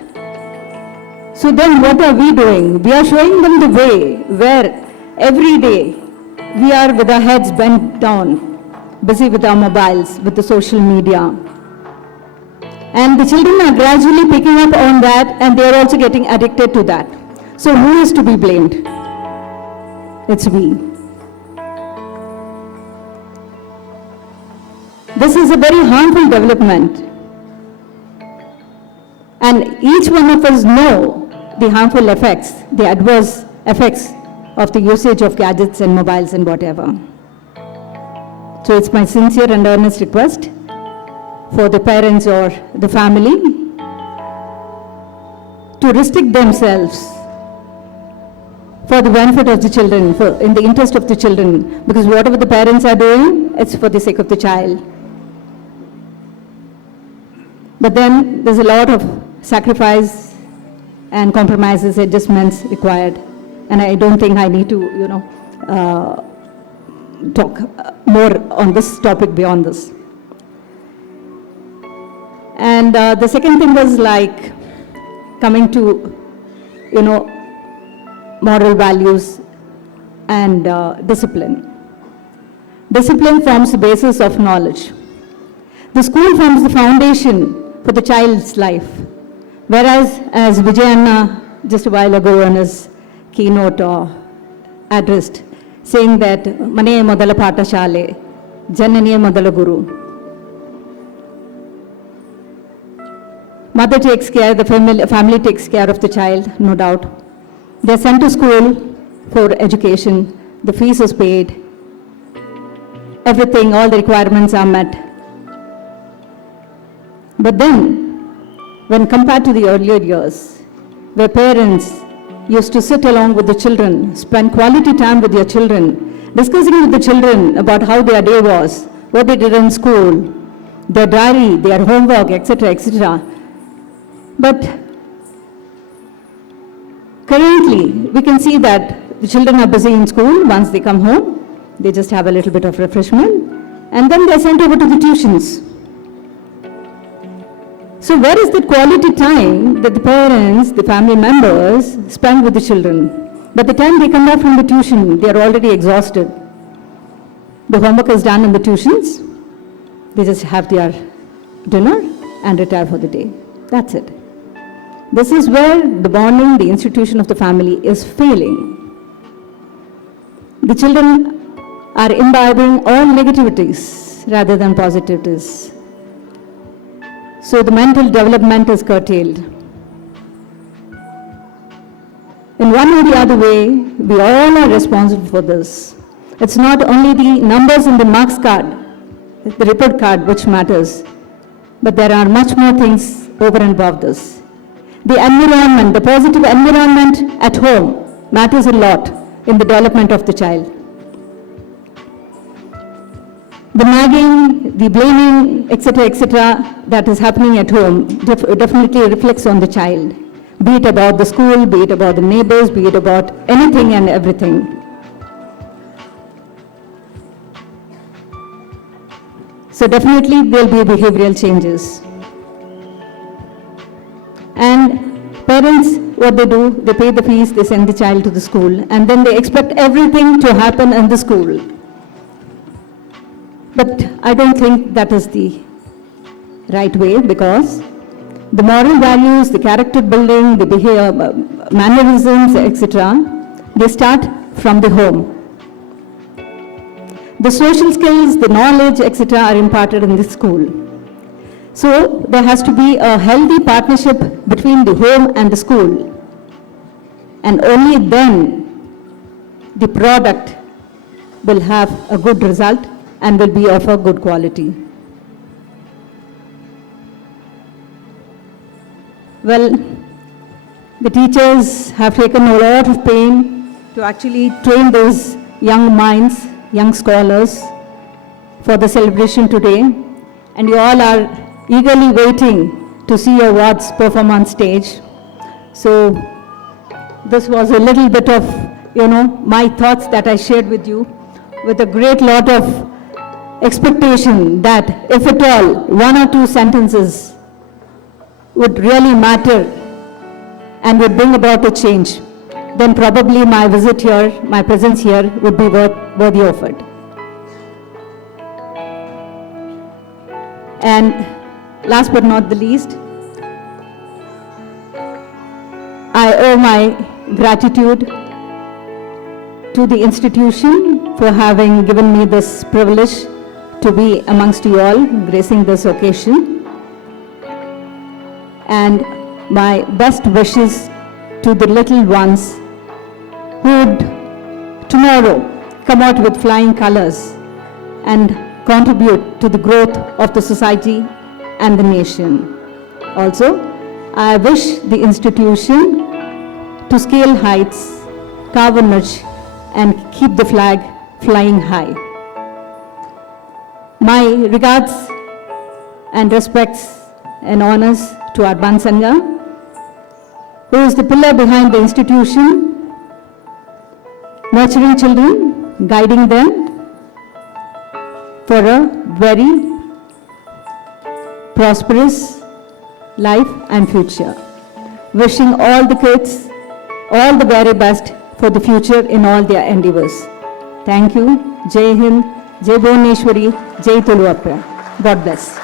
So then what are we doing? We are showing them the way where every day we are with our heads bent down, busy with our mobiles, with the social media. And the children are gradually picking up on that, and they are also getting addicted to that. So who is to be blamed? It's we. This is a very harmful development. And each one of us know the harmful effects, the adverse effects of the usage of gadgets and mobiles and whatever. So it's my sincere and earnest request for the parents or the family to restrict themselves for the benefit of the children, in the interest of the children, because whatever the parents are doing, it's for the sake of the child. But then there's a lot of sacrifice and compromises, adjustments required. And I don't think I need to, talk more on this topic beyond this. And the second thing was coming to, moral values and discipline. Discipline forms the basis of knowledge. The school forms the foundation for the child's life. Whereas, as Vijayanna just a while ago in his keynote addressed, saying that Mane Modala Patashale, Jananiye Modala Guru. Mother takes care, the family takes care of the child, no doubt. They're sent to school for education, the fees is paid, everything, all the requirements are met. But then, when compared to the earlier years, where parents used to sit along with the children, spend quality time with their children, discussing with the children about how their day was, what they did in school, their diary, their homework, etc., etc. But currently, we can see that the children are busy in school. Once they come home, they just have a little bit of refreshment, and then they're sent over to the tuitions. So where is the quality time that the parents, the family members spend with the children? By the time they come back from the tuition, they are already exhausted. The homework is done in the tuitions. They just have their dinner and retire for the day. That's it. This is where the bonding, the institution of the family is failing. The children are imbibing all negativities rather than positivities. So the mental development is curtailed. In one or the other way, we all are responsible for this. It's not only the numbers in the marks card, the report card which matters, but there are much more things over and above this. The environment, the positive environment at home matters a lot in the development of the child. The nagging, the blaming, etc., that is happening at home definitely reflects on the child, be it about the school, be it about the neighbors, be it about anything and everything. So definitely there will be behavioral changes. And parents, what they do, they pay the fees, they send the child to the school, and then they expect everything to happen in the school. But I don't think that is the right way, because the moral values, the character building, the behavior, mannerisms, etc., they start from the home. The social skills, the knowledge, etc., are imparted in the school. So there has to be a healthy partnership between the home and the school. And only then the product will have a good result and will be of a good quality. Well, the teachers have taken a lot of pain to actually train those young minds, young scholars for the celebration today. And you all are eagerly waiting to see your awards perform on stage. So this was a little bit of, my thoughts that I shared with you, with a great lot of expectation that if at all, one or two sentences would really matter and would bring about a change, then probably my visit here, my presence here would be worthy of it. And last but not the least, I owe my gratitude to the institution for having given me this privilege to be amongst you all, gracing this occasion. And my best wishes to the little ones who would tomorrow come out with flying colors and contribute to the growth of the society and the nation. Also, I wish the institution to scale heights, carve a niche, and keep the flag flying high. My regards and respects and honors to our Ban Sangha, who is the pillar behind the institution, nurturing children, guiding them for a very prosperous life and future. Wishing all the kids all the very best for the future in all their endeavors. Thank you. Jai Hind, Jai Bhuvaneshwari, Jai Tuluappa. God bless.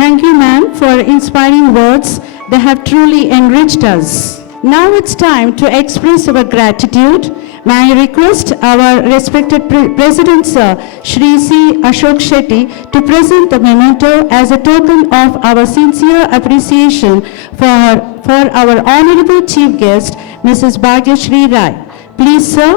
Thank you, ma'am, for inspiring words. They have truly enriched us. Now it's time to express our gratitude. May I request our respected President Sir, Shri C. Ashok Shetty, to present the memento as a token of our sincere appreciation for our Honorable Chief Guest, Mrs. Bhagyashree Rai. Please, sir.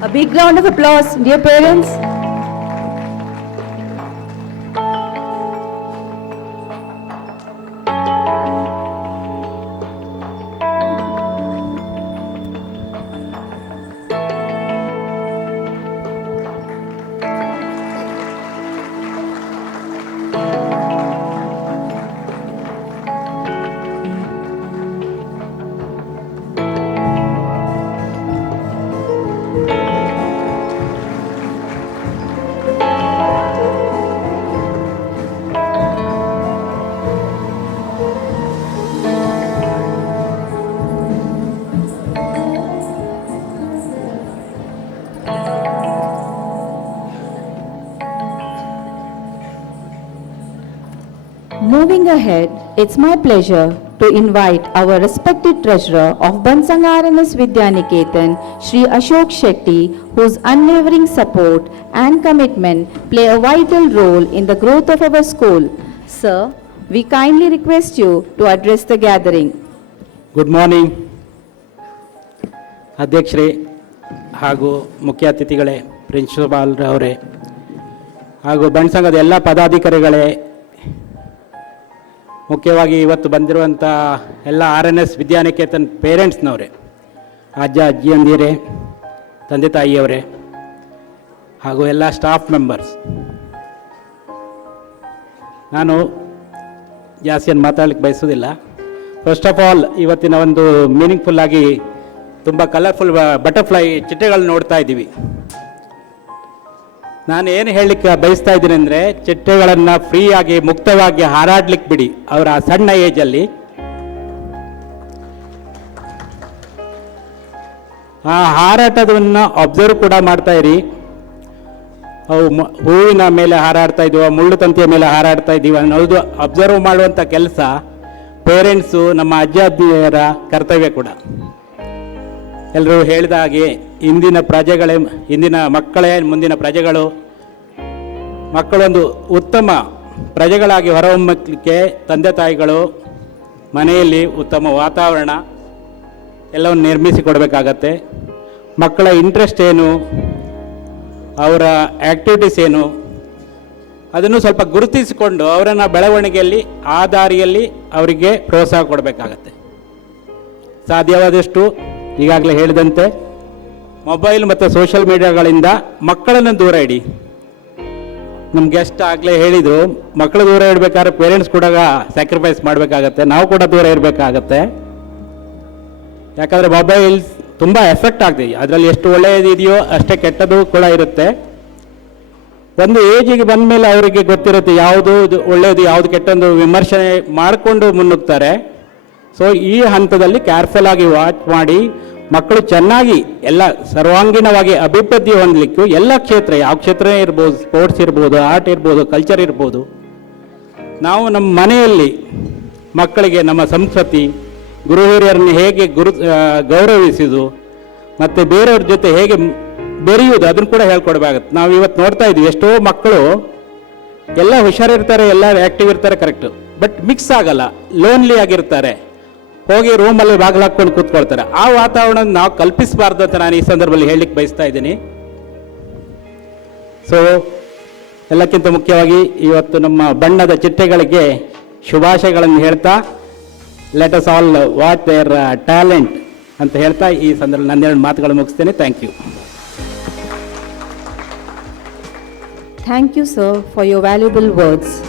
A big round of applause, dear parents. Moving ahead, it's my pleasure to invite our respected treasurer of Bansang RNS Vidyaniketan, Shri Ashok Shetty, whose unwavering support and commitment play a vital role in the growth of our school. Sir, we kindly request you to address the gathering. Good morning ಅಧ್ಯಕ್ಷರೇ ಹಾಗೂ ಮುಖ್ಯ ಅತಿಥಿಗಳೇ, ಪ್ರಿನ್ಸಿಪಾಲ್ರವರೇ ಹಾಗೂ ಬಣ್ಸಂಘದ ಎಲ್ಲ ಪದಾಧಿಕಾರಿಗಳೇ, ಮುಖ್ಯವಾಗಿ ಇವತ್ತು ಬಂದಿರುವಂಥ ಎಲ್ಲ RNS Vidyaniketan ಪೇರೆಂಟ್ಸ್ನವರೇ, ಅಜ್ಜ ಅಜ್ಜಿಯಂದಿರೇ, ತಂದೆ ತಾಯಿಯವರೇ ಹಾಗೂ ಎಲ್ಲ ಸ್ಟಾಫ್ ಮೆಂಬರ್ಸ್, ನಾನು ಜಾಸ್ತಿ ಏನು ಮಾತಾಡಲಿಕ್ಕೆ ಬಯಸೋದಿಲ್ಲ. ಫಸ್ಟ್ ಆಫ್ ಆಲ್ ಇವತ್ತಿನ ಒಂದು ಮೀನಿಂಗ್ಫುಲ್ ಆಗಿ ತುಂಬ ಕಲರ್ಫುಲ್ ಬಟರ್ಫ್ಲೈ ಚಿಟ್ಟೆಗಳು ನೋಡ್ತಾ ಇದ್ದೀವಿ. ನಾನು ಏನು ಹೇಳಲಿಕ್ಕೆ ಬಯಸ್ತಾ ಇದ್ದೀನಿ ಅಂದರೆ, ಚಿಟ್ಟೆಗಳನ್ನು ಫ್ರೀಯಾಗಿ ಮುಕ್ತವಾಗಿ ಹಾರಾಡ್ಲಿಕ್ಕೆ ಬಿಡಿ. ಅವರ ಆ ಸಣ್ಣ ಏಜಲ್ಲಿ ಆ ಹಾರಾಟದನ್ನು ಅಬ್ಸರ್ವ್ ಕೂಡ ಮಾಡ್ತಾ ಇರಿ. ಅವು ಹೂವಿನ ಮೇಲೆ ಹಾರಾಡ್ತಾ ಇದ್ದೀವ, ಮುಳ್ಳು ತಂತಿಯ ಮೇಲೆ ಹಾರಾಡ್ತಾ ಇದ್ದೀವ ಅನ್ನೋದು ಅಬ್ಸರ್ವ್ ಮಾಡುವಂಥ ಕೆಲಸ ಪೇರೆಂಟ್ಸು, ನಮ್ಮ ಅಜ್ಜ ಅಜ್ಜಿಯರ ಕರ್ತವ್ಯ ಕೂಡ. ಎಲ್ಲರೂ ಹೇಳಿದ ಹಾಗೆ ಇಂದಿನ ಮಕ್ಕಳೇ ಮುಂದಿನ ಪ್ರಜೆಗಳು. ಮಕ್ಕಳೊಂದು ಉತ್ತಮ ಪ್ರಜೆಗಳಾಗಿ ಹೊರಹೊಮ್ಮಲಿಕ್ಕೆ ತಂದೆ ತಾಯಿಗಳು ಮನೆಯಲ್ಲಿ ಉತ್ತಮ ವಾತಾವರಣ ಎಲ್ಲವನ್ನು ನಿರ್ಮಿಸಿಕೊಡ್ಬೇಕಾಗತ್ತೆ. ಮಕ್ಕಳ ಇಂಟ್ರೆಸ್ಟ್ ಏನು, ಅವರ ಆ್ಯಕ್ಟಿವಿಟೀಸ್ ಏನು, ಅದನ್ನು ಸ್ವಲ್ಪ ಗುರುತಿಸಿಕೊಂಡು ಅವರನ್ನು ಬೆಳವಣಿಗೆಯಲ್ಲಿ ಆ ದಾರಿಯಲ್ಲಿ ಅವರಿಗೆ ಪ್ರೋತ್ಸಾಹ ಕೊಡಬೇಕಾಗತ್ತೆ. ಸಾಧ್ಯವಾದಷ್ಟು ಈಗಾಗಲೇ ಹೇಳಿದಂತೆ ಮೊಬೈಲ್ ಮತ್ತು ಸೋಷಿಯಲ್ ಮೀಡಿಯಾಗಳಿಂದ ಮಕ್ಕಳನ್ನು ದೂರ ಇಡಿ. ನಮ್ಮ ಗೆಸ್ಟ್ ಆಗಲೇ ಹೇಳಿದರು, ಮಕ್ಕಳು ದೂರ ಇಡಬೇಕಾದ್ರೆ ಪೇರೆಂಟ್ಸ್ ಕೂಡ ಸ್ಯಾಕ್ರಿಫೈಸ್ ಮಾಡಬೇಕಾಗತ್ತೆ, ನಾವು ಕೂಡ ದೂರ ಇರಬೇಕಾಗತ್ತೆ. ಯಾಕಂದರೆ ಮೊಬೈಲ್ಸ್ ತುಂಬ ಎಫೆಕ್ಟ್ ಆಗ್ತಿದೆ. ಅದರಲ್ಲಿ ಎಷ್ಟು ಒಳ್ಳೆಯದಿದೆಯೋ ಅಷ್ಟೇ ಕೆಟ್ಟದ್ದು ಕೂಡ ಇರುತ್ತೆ. ಒಂದು ಏಜಿಗೆ ಬಂದ ಮೇಲೆ ಅವರಿಗೆ ಗೊತ್ತಿರುತ್ತೆ ಯಾವುದು ಒಳ್ಳೆಯದು ಯಾವುದು ಕೆಟ್ಟದ್ದು ವಿಮರ್ಶನೆ ಮಾಡಿಕೊಂಡು ಮುನ್ನುಗ್ತಾರೆ. ಸೊ ಈ ಹಂತದಲ್ಲಿ ಕೇರ್ಫುಲ್ ಆಗಿ ವಾಚ್ ಮಾಡಿ ಮಕ್ಕಳು ಚೆನ್ನಾಗಿ ಎಲ್ಲ ಸರ್ವಾಂಗೀಣವಾಗಿ ಅಭಿವೃದ್ಧಿ ಹೊಂದಲಿಕ್ಕೂ ಎಲ್ಲ ಕ್ಷೇತ್ರ, ಯಾವ ಕ್ಷೇತ್ರನೇ ಇರ್ಬೋದು, ಸ್ಪೋರ್ಟ್ಸ್ ಇರ್ಬೋದು, ಆರ್ಟ್ ಇರ್ಬೋದು, ಕಲ್ಚರ್ ಇರ್ಬೋದು, ನಾವು ನಮ್ಮ ಮನೆಯಲ್ಲಿ ಮಕ್ಕಳಿಗೆ ನಮ್ಮ ಸಂಸ್ಕೃತಿ, ಗುರು ಹಿರಿಯರನ್ನು ಹೇಗೆ ಗೌರವಿಸುವುದು ಮತ್ತು ಬೇರೆಯವ್ರ ಜೊತೆ ಹೇಗೆ ಬೆರೆಯುವುದು ಅದನ್ನು ಕೂಡ ಹೇಳ್ಕೊಡ್ಬೇಕಾಗತ್ತೆ. ನಾವು ಇವತ್ತು ನೋಡ್ತಾ ಇದ್ವಿ, ಎಷ್ಟೋ ಮಕ್ಕಳು ಎಲ್ಲ ಹುಷಾರಿರ್ತಾರೆ, ಎಲ್ಲ ಆ್ಯಕ್ಟಿವ್ ಇರ್ತಾರೆ, ಕರೆಕ್ಟು, ಬಟ್ ಮಿಕ್ಸ್ ಆಗಲ್ಲ, ಲೋನ್ಲಿ ಆಗಿರ್ತಾರೆ, ಹೋಗಿ ರೂಮಲ್ಲಿ ಬಾಗಿಲು ಹಾಕ್ಕೊಂಡು ಕೂತ್ಕೊಳ್ತಾರೆ. ಆ ವಾತಾವರಣ ನಾವು ಕಲ್ಪಿಸಬಾರ್ದು ಅಂತ ನಾನು ಈ ಸಂದರ್ಭದಲ್ಲಿ ಹೇಳಲಿಕ್ಕೆ ಬಯಸ್ತಾ ಇದ್ದೀನಿ. ಸೊ ಎಲ್ಲಕ್ಕಿಂತ ಮುಖ್ಯವಾಗಿ ಇವತ್ತು ನಮ್ಮ ಬಣ್ಣದ ಚಿಟ್ಟೆಗಳಿಗೆ ಶುಭಾಶಯಗಳನ್ನು ಹೇಳ್ತಾ, let us all watch their talent ಅಂತ ಹೇಳ್ತಾ ಈ ಸಂದರ್ಭದಲ್ಲಿ ನನ್ನೆರಡು ಮಾತುಗಳು ಮುಗಿಸ್ತೇನೆ. Thank you. Thank you, sir, for your valuable words.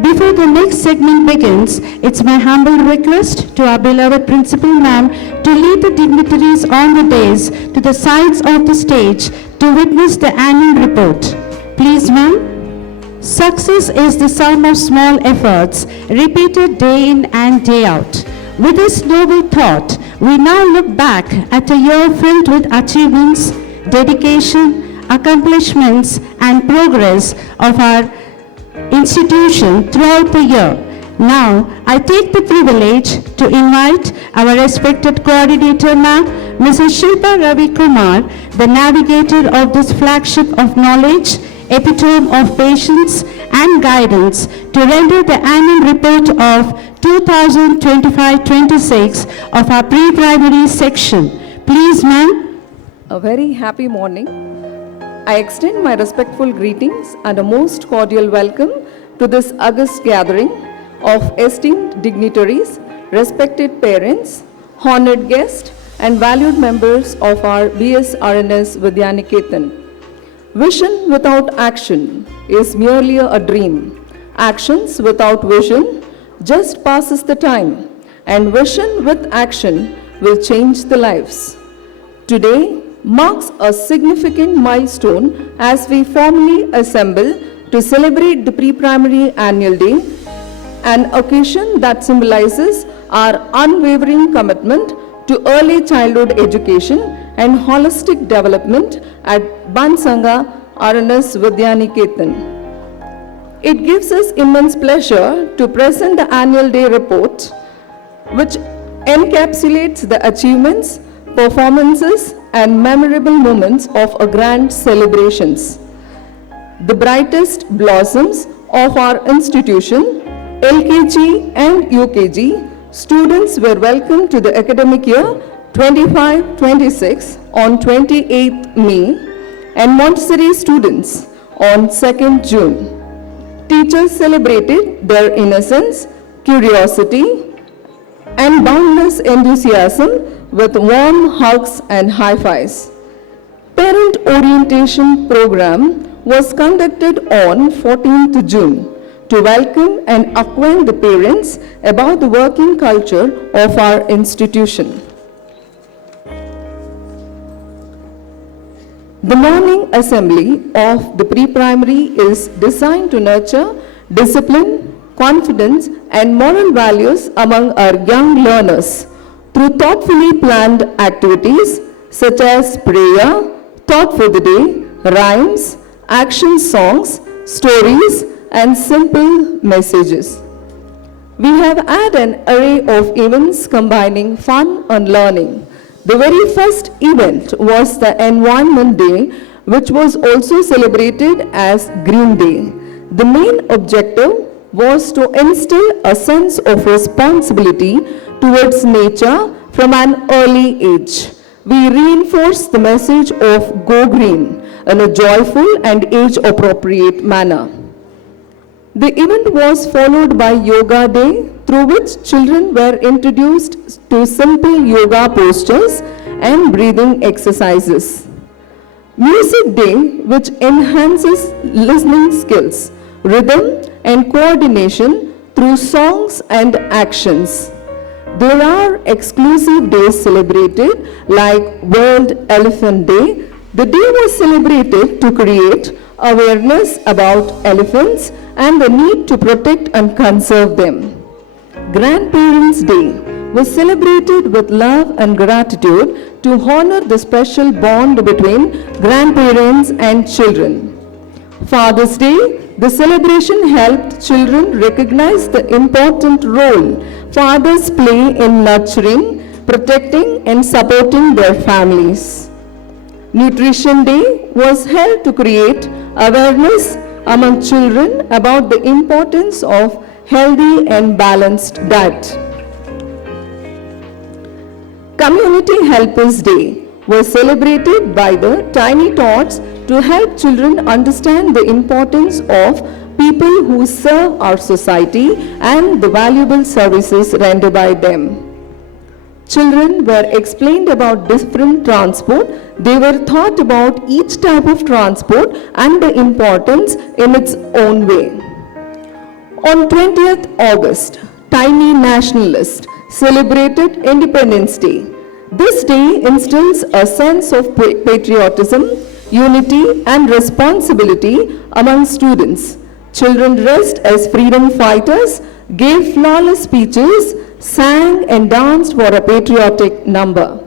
Before the next segment begins, it's my humble request to our beloved Principal Ma'am to lead the dignitaries on the dais to the sides of the stage to witness the annual report. Please, ma'am. Success is the sum of small efforts, repeated day in and day out. With this noble thought, we now look back at a year filled with achievements, dedication, accomplishments, and progress of our institution throughout the year. Now, I take the privilege to invite our respected coordinator, ma'am, Mrs. Shilpa Ravi Kumar, the navigator of this flagship of knowledge, epitome of patience and guidance, to render the annual report of 2025-26 of our pre-primary section. Please, ma'am. A very happy morning. I extend my respectful greetings and a most cordial welcome to this august gathering of esteemed dignitaries, respected parents, honored guests, and valued members of our BS RNS Vidyaniketan. Vision without action is merely a dream. Actions without vision just passes the time, and vision with action will change the lives. Today marks a significant milestone as we formally assemble to celebrate the pre-primary annual day, an occasion that symbolizes our unwavering commitment to early childhood education and holistic development at Bansanga RNS Vidyaniketan. It gives us immense pleasure to present the annual day report, which encapsulates the achievements, performances, and memorable moments of our grand celebrations. The brightest blossoms of our institution, LKG and UKG, students were welcomed to the academic year 25-26 on 28th May, and Montessori students on 2nd June. Teachers celebrated their innocence, curiosity, and boundless enthusiasm with warm hugs and high fives. Parent orientation program was conducted on 14th June to welcome and acquaint the parents about the working culture of our institution. The morning assembly of the pre-primary is designed to nurture discipline, confidence, and moral values among our young learners through thoughtfully planned activities such as prayer, thought for the day, rhymes, action songs, stories, and simple messages. We have had an array of events combining fun and learning. The very first event was the Environment Day, which was also celebrated as Green Day. The main objective was to instill a sense of responsibility towards nature from an early age. We reinforced the message of Go Green in a joyful and age-appropriate manner. The event was followed by Yoga Day, through which children were introduced to simple yoga postures and breathing exercises. Music Day, which enhances listening skills, rhythm, and coordination through songs and actions. There are exclusive days celebrated like World Elephant Day. The day was celebrated to create awareness about elephants and the need to protect and conserve them. Grandparents' Day was celebrated with love and gratitude to honor the special bond between grandparents and children. Father's Day, the celebration helped children recognize the important role fathers play in nurturing, protecting, and supporting their families. Nutrition Day was held to create awareness among children about the importance of healthy and balanced diet. Community Helpers Day was celebrated by the Tiny Tots to help children understand the importance of people who serve our society and the valuable services rendered by them. Children were explained about different transport. They were taught about each type of transport and the importance in its own way. On 20th August, tiny nationalists celebrated Independence Day. This day instills a sense of patriotism, unity and responsibility among students. Children dressed as freedom fighters gave flawless speeches, sang and danced for a patriotic number.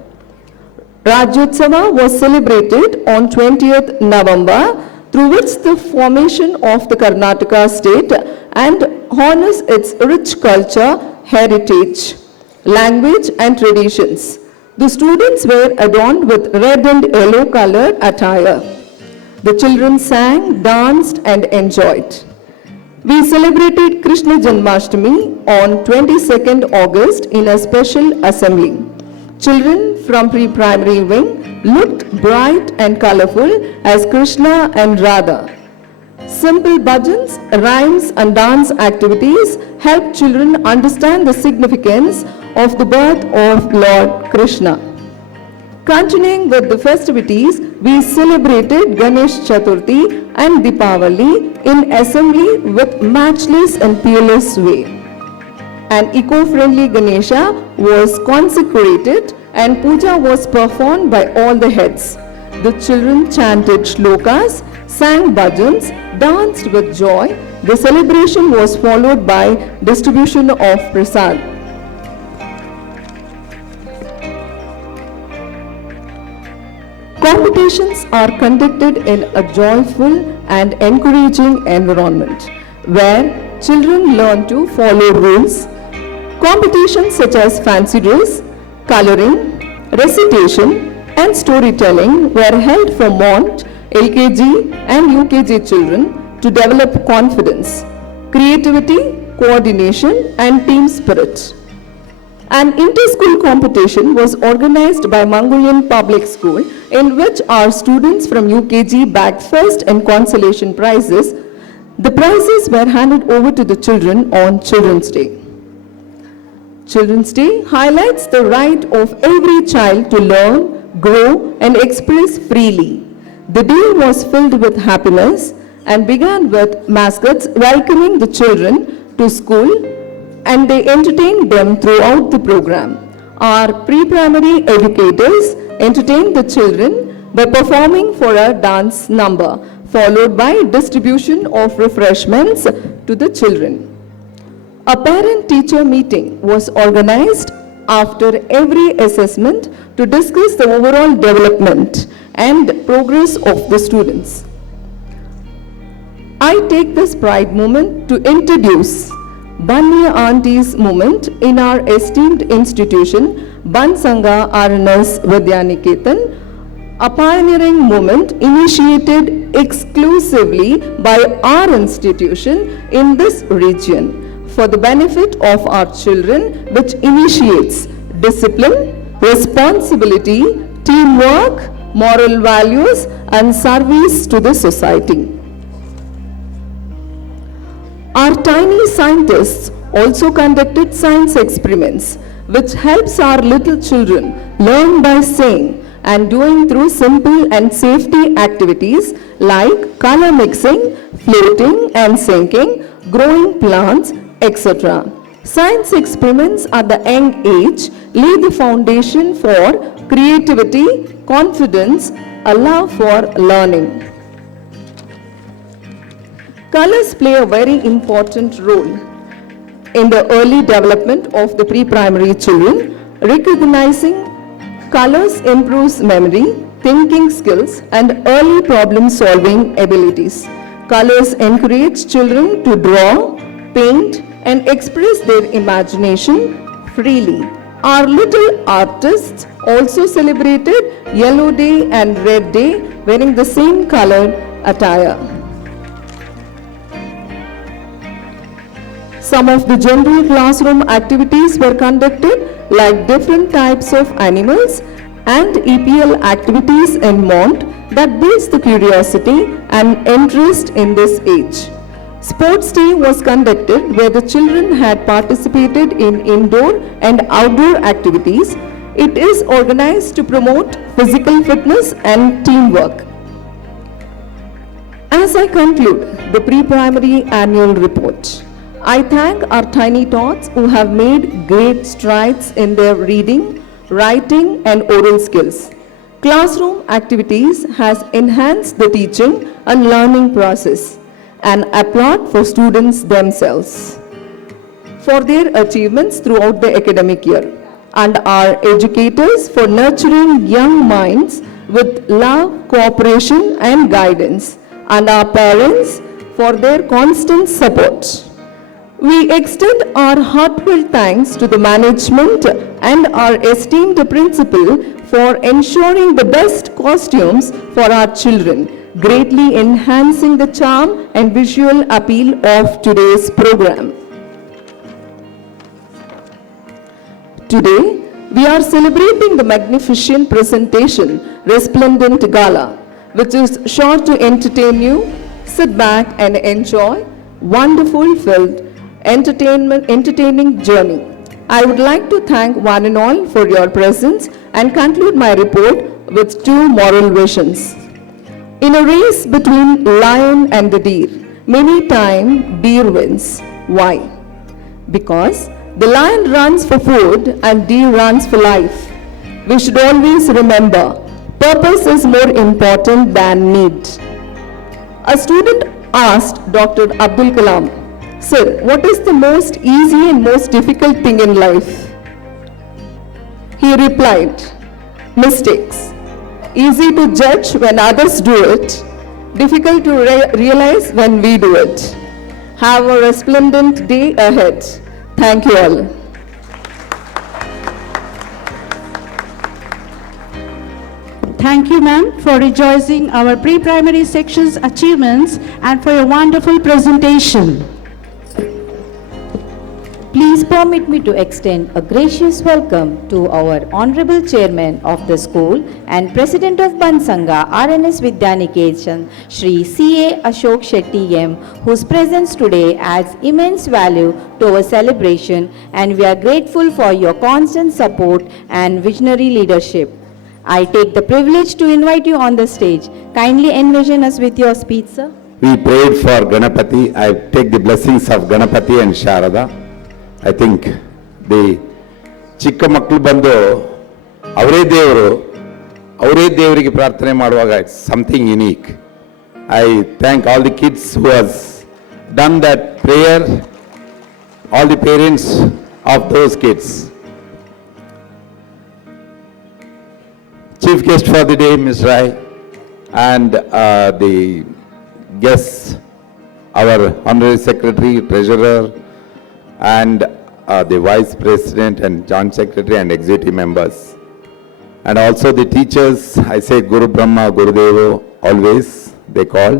Rajyotsava was celebrated on 20th November, through which the formation of the Karnataka state and honors its rich culture, heritage, language and traditions. The students were adorned with red and yellow colored attire. The children sang, danced and enjoyed. We celebrated Krishna Janmashtami on 22nd August in a special assembly. Children from pre-primary wing looked bright and colorful as Krishna and Radha. Simple bhajans, rhymes and dance activities helped children understand the significance of the birth of Lord Krishna. Continuing with the festivities, we celebrated Ganesh Chaturthi and Deepavali in assembly with matchless and peerless way. An eco-friendly Ganesha was consecrated and puja was performed by all the heads. The children chanted shlokas, sang bhajans, danced with joy. The celebration was followed by distribution of prasad. Competitions are conducted in a joyful and encouraging environment where children learn to follow rules. Competitions such as fancy dress, coloring, recitation and storytelling were held for Mont, LKG and UKG children to develop confidence, creativity, coordination and team spirit. An inter-school competition was organized by Mangolian Public School in which our students from UKG bagged first and consolation prizes. The prizes were handed over to the children on Children's Day. Children's Day highlights the right of every child to learn, grow and express freely. The day was filled with happiness and began with mascots welcoming the children to school and they entertained them throughout the program. Our pre-primary educators entertained the children by performing for a dance number, followed by distribution of refreshments to the children. A parent-teacher meeting was organized after every assessment to discuss the overall development and progress of the students. I take this pride moment to introduce Banya Auntie's movement in our esteemed institution, Ban Sangha RNS Vidyaniketan, a pioneering movement initiated exclusively by our institution in this region for the benefit of our children, which initiates discipline, responsibility, teamwork, moral values and service to the society. Our tiny scientists also conducted science experiments, which helps our little children learn by saying and doing through simple and safety activities like color mixing, floating and sinking, growing plants, etc. Science experiments at the young age lay the foundation for creativity, confidence, a love for learning. Colors play a very important role in the early development of the pre-primary children. Recognizing colors improves memory, thinking skills, and early problem-solving abilities. Colors encourage children to draw, paint, and express their imagination freely. Our little artists also celebrated Yellow Day and Red Day wearing the same colored attire. Some of the general classroom activities were conducted like different types of animals and EPL activities in Mont that builds the curiosity and interest in this age. Sports Day was conducted where the children had participated in indoor and outdoor activities It is organized to promote physical fitness and teamwork. As I conclude the pre-primary annual report, I thank our tiny tots who have made great strides in their reading, writing and oral skills. Classroom activities has enhanced the teaching and learning process, and applaud for students themselves for their achievements throughout the academic year, and our educators for nurturing young minds with love, cooperation and guidance, and our parents for their constant support. We extend our heartfelt thanks to the management and our esteemed principal for ensuring the best costumes for our children, greatly enhancing the charm and visual appeal of today's program. Today, we are celebrating the magnificent presentation, Resplendent Gala, which is sure to entertain you. Sit back and enjoy wonderful filled entertaining journey. I would like to thank one and all for your presence and conclude my report with two moral visions. In a race between lion and the deer, many times deer wins. Why? Because the lion runs for food and deer runs for life. We should always remember, purpose is more important than need. A student asked Dr. Abdul Kalam, "Sir, what is the most easy and most difficult thing in life?" He replied, "Mistakes. Easy to judge when others do it, difficult to realize when we do it." Have a resplendent day ahead. Thank you all. Thank you, ma'am, for rejoicing our pre-primary section's achievements and for your wonderful presentation. Please permit me to extend a gracious welcome to our Honorable Chairman of the school and President of Bansanga RNS Vidyaniketan, Shri C.A. Ashok Shetty M., whose presence today adds immense value to our celebration, and we are grateful for your constant support and visionary leadership. I take the privilege to invite you on the stage. Kindly envision us with your speech, sir. We prayed for Ganapati. I take the blessings of Ganapati and Sharada. I think the ಚಿಕ್ಕ ಮಕ್ಕಳು ಬಂದು ಅವರೇ ದೇವರಿಗೆ ಪ್ರಾರ್ಥನೆ ಮಾಡುವಾಗ it's something unique. I thank all the kids who has done that prayer, all the parents of those kids. Chief guest for the day, Ms. Rai, and the guests, our Honorary Secretary, Treasurer, and the Vice President and Joint Secretary and Executive members. And also the teachers, I say Guru Brahma, Guru Devo, always they call.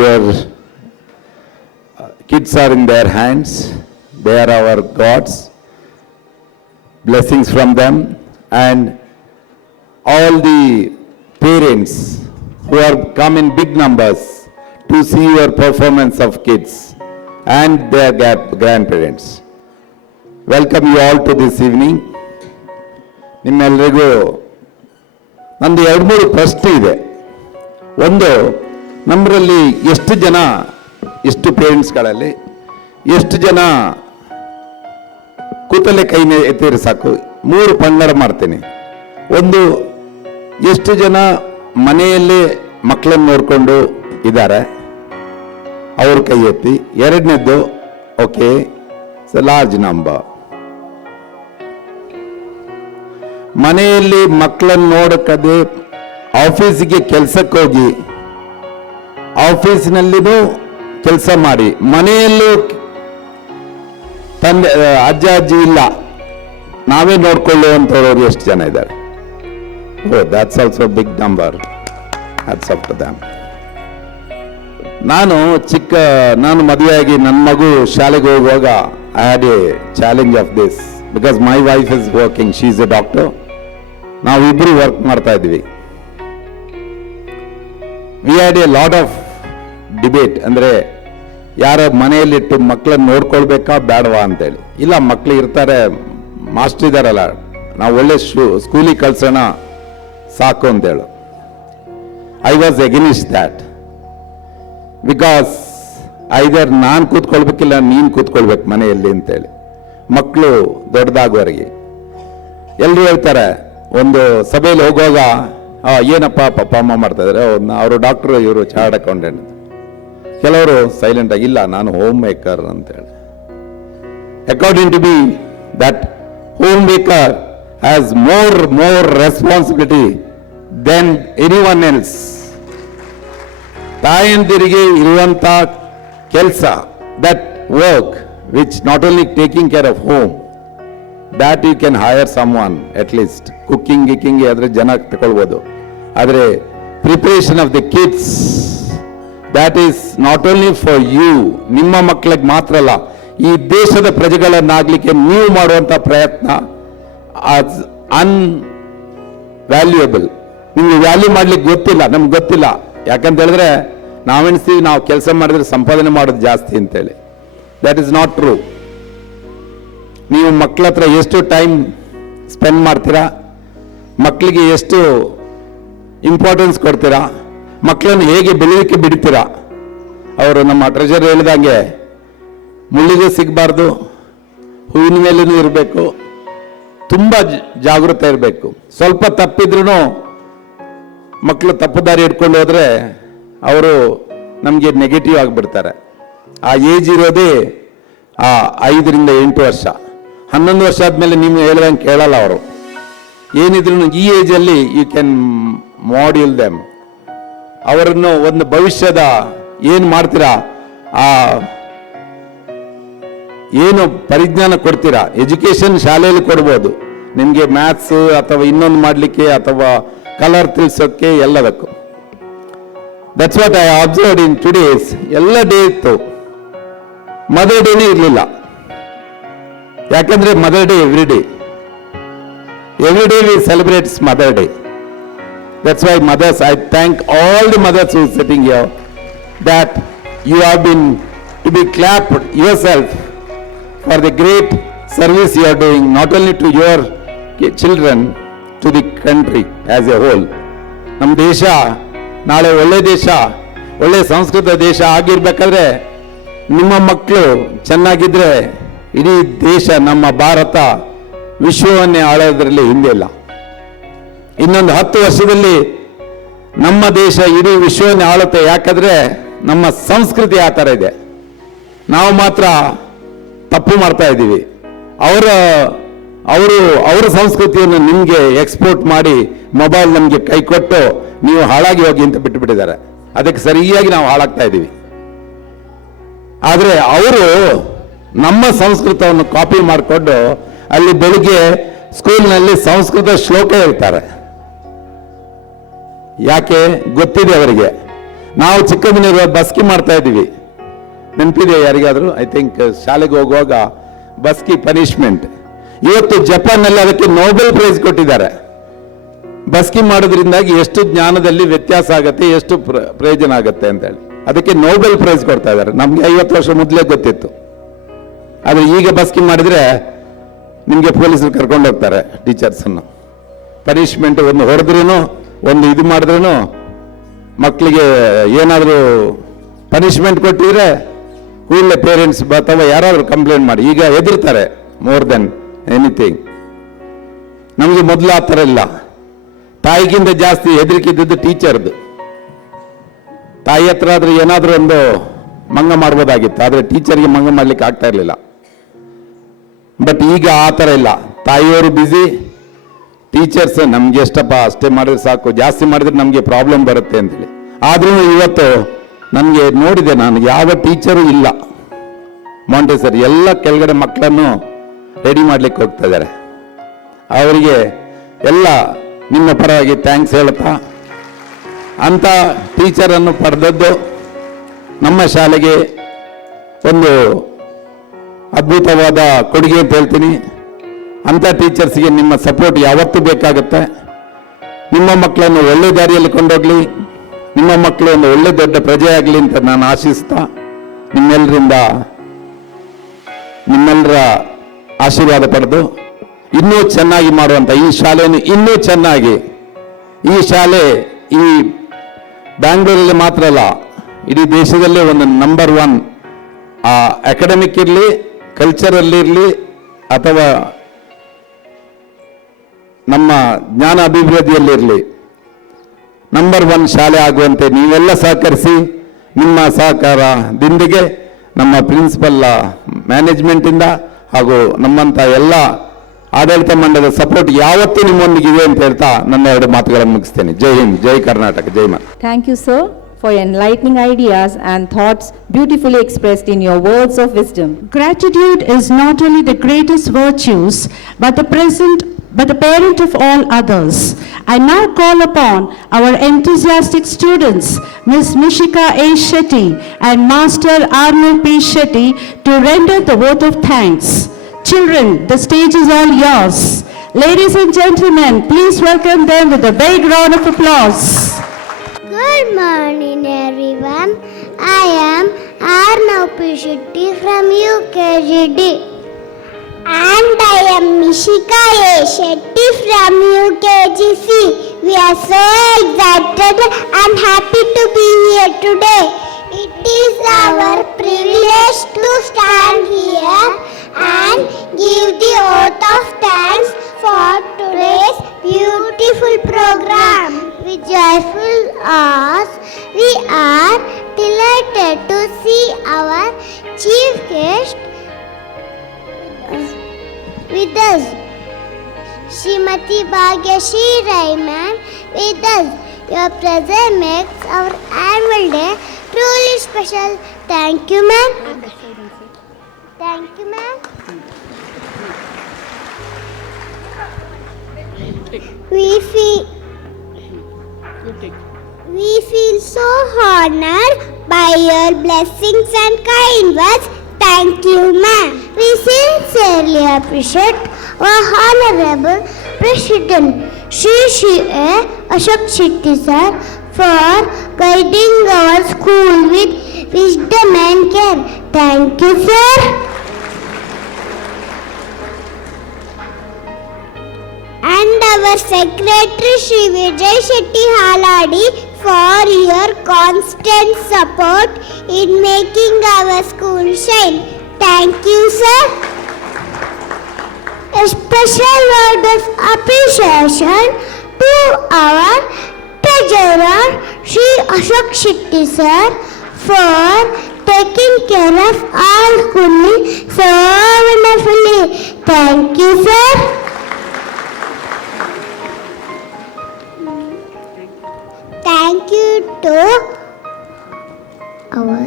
Your kids are in their hands. They are our gods. Blessings from them. And all the parents who have come in big numbers to see your performance of kids and their grandparents. Welcome you all to this evening. ನಿಮ್ಮೆಲ್ಲರಿಗೂ ನಂದು 2-3 ಪ್ರಶ್ನೆ ಇದೆ. ಒಂದು, ನಮ್ಮರಲ್ಲಿ ಎಷ್ಟು ಪೇರೆಂಟ್ಸ್ಗಳಲ್ಲಿ ಎಷ್ಟು ಜನ ಕೂತಲ್ಲೇ ಕೈನ ಎತ್ತಿದ್ರೆ ಸಾಕು, 3 ಪಂಗಡ ಮಾಡ್ತೀನಿ. ಒಂದು, ಎಷ್ಟು ಜನ ಮನೆಯಲ್ಲೇ ಮಕ್ಕಳನ್ನು ನೋಡಿಕೊಂಡು ಇದ್ದಾರೆ, ಅವ್ರ ಕೈ ಎತ್ತಿ. ಎರಡನೇದ್ದು, ಓಕೆ, ಲಾರ್ಜ್ ನಂಬರ್. ಮನೆಯಲ್ಲಿ ಮಕ್ಕಳನ್ನು ನೋಡಕ್ಕದೆ ಆಫೀಸಿಗೆ ಕೆಲಸಕ್ಕೋಗಿ ಆಫೀಸಿನಲ್ಲಿನೂ ಕೆಲಸ ಮಾಡಿ ಮನೆಯಲ್ಲೂ ತಂದೆ ಅಜ್ಜ ಅಜ್ಜಿ ಇಲ್ಲ, ನಾವೇ ನೋಡ್ಕೊಳ್ಳುವಂಥವ್ರು ಎಷ್ಟು ಜನ ಇದ್ದಾರೆ? Oh, that's also a big number. That's up to them. ನಾನು ಮದುವೆಯಾಗಿ ನನ್ನ ಮಗು ಶಾಲೆಗೆ ಹೋಗುವಾಗ I had a challenge of this because my wife is working, she is a doctor. ನಾವಿಬ್ರು ವರ್ಕ್ ಮಾಡ್ತಾ ಇದ್ವಿ. We had a lot of debate. ಅಂದ್ರೆ ಯಾರ ಮನೆಯಲ್ಲಿಟ್ಟು ಮಕ್ಕಳನ್ನ ನೋಡ್ಕೊಳ್ಬೇಕಾ ಬೇಡವಾ ಅಂತೇಳಿ. ಇಲ್ಲ, ಮಕ್ಕಳು ಇರ್ತಾರೆ, ಮಾಸ್ಟರ್ ಇದಾರಲ್ಲ, ನಾವು ಒಳ್ಳೆ ಸ್ಕೂಲಿಗೆ ಕಳ್ಸೋಣ ಸಾಕು ಅಂತೇಳು. I was against that, because either ನಾನು ಕೂತ್ಕೊಳ್ಬೇಕಿಲ್ಲ ನೀನು ಕೂತ್ಕೊಳ್ಬೇಕು ಮನೆಯಲ್ಲಿ ಅಂತೇಳಿ. ಮಕ್ಕಳು ದೊಡ್ಡದಾಗುವವರೆಗೆ ಎಲ್ಲರೂ ಹೇಳ್ತಾರೆ, ಒಂದು ಸಭೆಯಲ್ಲಿ ಹೋಗುವಾಗ ಏನಪ್ಪ ಪಪ್ಪ ಅಮ್ಮ ಮಾಡ್ತಾ ಇದ್ದಾರೆ, ಅವರು ಡಾಕ್ಟ್ರು, ಇವರು ಚಾರ್ಟ್ ಅಕೌಂಟೆಂಟ್. ಕೆಲವರು ಸೈಲೆಂಟ್ ಆಗಿ, ಇಲ್ಲ ನಾನು ಹೋಮ್ ಮೇಕರ್ ಅಂತೇಳಿ. According to be that home maker has more responsibility than anyone else. ತಾಯಂದಿರಿಗೆ ಇರುವಂತ ಕೆಲಸ, that work which not only taking care of home, that you can hire someone at least. Cooking ಗಿಕ್ಕಿಂಗ್ ಆದ್ರೆ ಜನ ತಗೊಳ್ಬೋದು, ಆದರೆ preparation of the kids, that is not only for you, ನಿಮ್ಮ ಮಕ್ಕಳಿಗೆ ಮಾತ್ರ ಅಲ್ಲ, ಈ ದೇಶದ ಪ್ರಜೆಗಳನ್ನಾಗ್ಲಿಕ್ಕೆ ನೀವು ಮಾಡುವಂತ ಪ್ರಯತ್ನ ಅನ್ವ್ಯಾಲ್ಯೂಯಬಲ್. ನಿಮ್ಗೆ ವ್ಯಾಲ್ಯೂ ಮಾಡ್ಲಿಕ್ಕೆ ಗೊತ್ತಿಲ್ಲ, ನಮ್ಗೆ ಗೊತ್ತಿಲ್ಲ. ಯಾಕಂತ ಹೇಳಿದ್ರೆ ನಾವೆಣಿಸ್ತೀವಿ ನಾವು ಕೆಲಸ ಮಾಡಿದ್ರೆ ಸಂಪಾದನೆ ಮಾಡೋದು ಜಾಸ್ತಿ ಅಂತೇಳಿ. That is not true. ನೀವು ಮಕ್ಕಳ ಹತ್ರ ಎಷ್ಟು ಟೈಮ್ ಸ್ಪೆಂಡ್ ಮಾಡ್ತೀರಾ, ಮಕ್ಕಳಿಗೆ ಎಷ್ಟು ಇಂಪಾರ್ಟೆನ್ಸ್ ಕೊಡ್ತೀರಾ, ಮಕ್ಕಳನ್ನು ಹೇಗೆ ಬೆಳೆಯೋಕ್ಕೆ ಬಿಡ್ತೀರಾ. ಅವರು ನಮ್ಮ ಟ್ರೆಜರ್ ಹೇಳಿದಂಗೆ ಮುಳ್ಳಿಗೂ ಸಿಗಬಾರ್ದು, ಹೂವಿನ ಮೇಲೂ ಇರಬೇಕು, ತುಂಬ ಜಾಗೃತ ಇರಬೇಕು. ಸ್ವಲ್ಪ ತಪ್ಪಿದ್ರೂ ಮಕ್ಕಳು ತಪ್ಪು ದಾರಿ ಹಿಡ್ಕೊಂಡು ಹೋದ್ರೆ ಅವರು ನಮಗೆ ನೆಗೆಟಿವ್ ಆಗಿಬಿಡ್ತಾರೆ. ಆ ಏಜ್ ಇರೋದೇ 5 ರಿಂದ 8 ವರ್ಷ. 11 ವರ್ಷ ಆದ್ಮೇಲೆ ನೀವು ಹೇಳ್ದಂಗೆ ಕೇಳಲ್ಲ ಅವರು. ಏನಿದ್ರು ಈ ಏಜಲ್ಲಿ ಯು ಕ್ಯಾನ್ ಮಾಡ್ಯೂಲ್ ದೆಮ್. ಅವರನ್ನು ಒಂದು ಭವಿಷ್ಯದ ಏನು ಮಾಡ್ತೀರಾ, ಆ ಏನು ಪರಿಜ್ಞಾನ ಕೊಡ್ತೀರಾ, ಎಜುಕೇಶನ್ ಶಾಲೆಯಲ್ಲಿ ಕೊಡ್ಬೋದು ನಿಮಗೆ, ಮ್ಯಾಥ್ಸ್ ಅಥವಾ ಇನ್ನೊಂದು ಮಾಡಲಿಕ್ಕೆ ಅಥವಾ ಕಲರ್ ತಿಳಿಸೋಕ್ಕೆ ಎಲ್ಲದಕ್ಕೂ. That's what I observed in today's. ಎಲ್ಲ ಡೇ ಇತ್ತು, ಮದರ್ ಡೇನೇ ಇರಲಿಲ್ಲ. ಯಾಕಂದ್ರೆ mother day every day we celebrates mother day. That's why mothers, I thank all the mothers who sitting here that you have been to be clapped yourself for the great service you are doing, not only to your children, to the country as a whole. ನಮ್ಮ ದೇಶ ನಾಳೆ ಒಳ್ಳೆ ದೇಶ, ಒಳ್ಳೆ ಸಂಸ್ಕೃತ ದೇಶ ಆಗಿರ್ಬೇಕಾದ್ರೆ ನಿಮ್ಮ ಮಕ್ಕಳು ಚೆನ್ನಾಗಿದ್ರೆ ಇಡೀ ದೇಶ, ನಮ್ಮ ಭಾರತ ವಿಶ್ವವನ್ನೇ ಆಳೋದ್ರಲ್ಲಿ ಹಿಂದೆ ಇಲ್ಲ. ಇನ್ನೊಂದು 10 ವರ್ಷದಲ್ಲಿ ನಮ್ಮ ದೇಶ ಇಡೀ ವಿಶ್ವವನ್ನೇ ಆಳುತ್ತೆ. ಯಾಕಂದ್ರೆ ನಮ್ಮ ಸಂಸ್ಕೃತಿ ಆ ಥರ ಇದೆ. ನಾವು ಮಾತ್ರ ತಪ್ಪು ಮಾಡ್ತಾ ಇದ್ದೀವಿ. ಅವರ ಸಂಸ್ಕೃತಿಯನ್ನು ನಿಮಗೆ ಎಕ್ಸ್ಪೋರ್ಟ್ ಮಾಡಿ ಮೊಬೈಲ್ ನಮಗೆ ಕೈ ಕೊಟ್ಟು ನೀವು ಹಾಳಾಗಿ ಹೋಗಿ ಅಂತ ಬಿಟ್ಟುಬಿಟ್ಟಿದ್ದಾರೆ. ಅದಕ್ಕೆ ಸರಿಯಾಗಿ ನಾವು ಹಾಳಾಗ್ತಾ ಇದ್ದೀವಿ. ಆದರೆ ಅವರು ನಮ್ಮ ಸಂಸ್ಕೃತವನ್ನು ಕಾಪಿ ಮಾಡಿಕೊಂಡು ಅಲ್ಲಿ ಬೆಳಿಗ್ಗೆ ಸ್ಕೂಲ್ನಲ್ಲಿ ಸಂಸ್ಕೃತ ಶ್ಲೋಕ ಹೇಳ್ತಾರೆ. ಯಾಕೆ ಗೊತ್ತಿದೆ ಅವರಿಗೆ. ನಾವು ಚಿಕ್ಕಂದಿನ ಬಸ್ಕಿ ಮಾಡ್ತಾ ಇದ್ದೀವಿ, ನೆನಪಿದೆ ಯಾರಿಗಾದ್ರೂ? ಐ ಥಿಂಕ್ ಶಾಲೆಗೆ ಹೋಗುವಾಗ ಬಸ್ಕಿ ಪನಿಷ್ಮೆಂಟ್. ಇವತ್ತು ಜಪಾನ್ನಲ್ಲಿ ಅದಕ್ಕೆ ನೋಬೆಲ್ ಪ್ರೈಸ್ ಕೊಟ್ಟಿದ್ದಾರೆ. ಬಸ್ಕಿ ಮಾಡೋದ್ರಿಂದಾಗಿ ಎಷ್ಟು ಜ್ಞಾನದಲ್ಲಿ ವ್ಯತ್ಯಾಸ ಆಗುತ್ತೆ, ಎಷ್ಟು ಪ್ರಯೋಜನ ಆಗುತ್ತೆ ಅಂತ ಹೇಳಿ ಅದಕ್ಕೆ ನೋಬೆಲ್ ಪ್ರೈಸ್ ಕೊಡ್ತಾ ಇದ್ದಾರೆ. ನಮ್ಗೆ 50 ವರ್ಷ ಮೊದಲೇ ಗೊತ್ತಿತ್ತು. ಆದರೆ ಈಗ ಬಸ್ಕಿ ಮಾಡಿದ್ರೆ ನಿಮಗೆ ಪೊಲೀಸರು ಕರ್ಕೊಂಡು ಹೋಗ್ತಾರೆ ಟೀಚರ್ಸನ್ನು. ಪನಿಷ್ಮೆಂಟ್ ಒಂದು ಹೊಡೆದ್ರೂ ಒಂದು ಇದು ಮಾಡಿದ್ರೂ ಮಕ್ಕಳಿಗೆ ಏನಾದರೂ ಪನಿಷ್ಮೆಂಟ್ ಕೊಟ್ಟಿದ್ರೆ ಕೂಡಲೇ ಪೇರೆಂಟ್ಸ್ ಅಥವಾ ಯಾರಾದರೂ ಕಂಪ್ಲೇಂಟ್ ಮಾಡಿ ಈಗ ಹೆದರ್ತಾರೆ ಮೋರ್ ದೆನ್ ಎನಿಥಿಂಗ್. ನಮಗೆ ಮೊದಲು ಆ ಥರ ಇಲ್ಲ. ತಾಯಿಗಿಂತ ಜಾಸ್ತಿ ಹೆದರಿಕಿದ್ದದ್ದು ಟೀಚರ್ದು. ತಾಯಿ ಹತ್ರ ಆದ್ರೆ ಏನಾದರೂ ಒಂದು ಮಂಗ ಮಾಡ್ಬೋದಾಗಿತ್ತು, ಆದರೆ ಟೀಚರ್ಗೆ ಮಂಗ ಮಾಡ್ಲಿಕ್ಕೆ ಆಗ್ತಾ ಇರಲಿಲ್ಲ. ಬಟ್ ಈಗ ಆ ಥರ ಇಲ್ಲ. ತಾಯಿಯವರು ಬ್ಯುಸಿ, ಟೀಚರ್ಸ್ ನಮ್ಗೆ ಎಷ್ಟಪ್ಪ ಅಷ್ಟೇ ಮಾಡಿದ್ರೆ ಸಾಕು, ಜಾಸ್ತಿ ಮಾಡಿದ್ರೆ ನಮಗೆ ಪ್ರಾಬ್ಲಮ್ ಬರುತ್ತೆ ಅಂತೇಳಿ. ಆದ್ರೂ ಇವತ್ತು ನನಗೆ ನೋಡಿದೆ, ನಾನು ಯಾವ ಟೀಚರು ಇಲ್ಲ ಮಾಂಟೆಸರಿ ಎಲ್ಲ ಕೆಳಗಡೆ ಮಕ್ಕಳನ್ನು ರೆಡಿ ಮಾಡ್ಲಿಕ್ಕೆ ಹೋಗ್ತಾ ಇದ್ದಾರೆ. ಅವರಿಗೆ ಎಲ್ಲ ನಿಮ್ಮ ಪರವಾಗಿ ಥ್ಯಾಂಕ್ಸ್ ಹೇಳ್ತಾ, ಅಂತ ಟೀಚರನ್ನು ಪಡೆದದ್ದು ನಮ್ಮ ಶಾಲೆಗೆ ಒಂದು ಅದ್ಭುತವಾದ ಕೊಡುಗೆ ಅಂತ ಹೇಳ್ತೀನಿ. ಅಂಥ ಟೀಚರ್ಸ್ಗೆ ನಿಮ್ಮ ಸಪೋರ್ಟ್ ಯಾವತ್ತೂ ಬೇಕಾಗುತ್ತೆ. ನಿಮ್ಮ ಮಕ್ಕಳನ್ನು ಒಳ್ಳೆ ದಾರಿಯಲ್ಲಿ ಕೊಂಡೋಗ್ಲಿ, ನಿಮ್ಮ ಮಕ್ಕಳು ಒಂದು ಒಳ್ಳೆ ದೊಡ್ಡ ಪ್ರಜೆ ಆಗಲಿ ಅಂತ ನಾನು ಆಶಿಸ್ತಾ, ನಿಮ್ಮೆಲ್ಲರ ಆಶೀರ್ವಾದ ಪಡೆದು ಇನ್ನೂ ಚೆನ್ನಾಗಿ ಮಾಡುವಂಥ ಈ ಶಾಲೆಯನ್ನು ಇನ್ನೂ ಚೆನ್ನಾಗಿ, ಈ ಶಾಲೆ ಈ ಬ್ಯಾಂಗ್ಳೂರಲ್ಲಿ ಮಾತ್ರ ಅಲ್ಲ, ಇಡೀ ದೇಶದಲ್ಲೇ ಒಂದು ನಂಬರ್ 1 ಅಕಾಡೆಮಿಕ್ ಇರಲಿ, ಕಲ್ಚರಲ್ಲಿ ಇರಲಿ, ಅಥವಾ ನಮ್ಮ ಜ್ಞಾನ ಅಭಿವೃದ್ಧಿಯಲ್ಲಿರಲಿ ನಂಬರ್ 1 ಶಾಲೆ ಆಗುವಂತೆ ನೀವೆಲ್ಲ ಸಹಕರಿಸಿ. ನಿಮ್ಮ ಸಹಕಾರದೊಂದಿಗೆ ನಮ್ಮ ಪ್ರಿನ್ಸಿಪಲ್ ಮ್ಯಾನೇಜ್ಮೆಂಟಿಂದ ಹಾಗೂ ನಮ್ಮಂಥ ಎಲ್ಲ ಆಡಳಿತ ಮಂಡಳದ ಸಪೋರ್ಟ್ ಯಾವತ್ತೂ ನಿಮ್ಮೊಂದಿಗಿದೆ ಅಂತ ಹೇಳ್ತಾ ನನ್ನ 2 ಮಾತುಗಳನ್ನು ಮುಗಿಸ್ತೇನೆ. ಜೈ ಹಿಂದ್, ಜೈ ಕರ್ನಾಟಕ, ಜೈ ಮಾತಾ. Thank you, sir, for your enlightening ideas and thoughts beautifully expressed in your words of wisdom. Gratitude is not only the greatest virtues, but the parent of all others. I now call upon our enthusiastic students, Ms. Mishika A. Shetty and Master RNS P. Shetty, to render the vote of thanks. Children, the stage is all yours. Ladies and gentlemen, please welcome them with a big round of applause. Good morning, everyone. I am RNS P. Shetty from UKGD. And I am Mishika A. Shetty from UKGC. We are so excited and happy to be here today. It is our privilege to stand here and give the oath of thanks for today's beautiful program. With joyful hearts, we are delighted to see our chief guest with us, Srimati Bhagyashree Rai ma'am with us. Your presence makes our annual day truly special. Thank you, ma'am. Thank you, ma'am. We feel so honored by your blessings and kind words. Thank you, ma'am. We sincerely appreciate our Honorable President Shri A. Ashok Shetty sir for guiding our school with wisdom and care. Thank you, sir. And our Secretary Shri Vijay Shetty Haladi for your constant support in making our school shine. Thank you, sir. A special word of appreciation to our treasurer Shri Ashok Shetty sir for taking care of our schooling so wonderfully. Thank you, sir. Thank you to our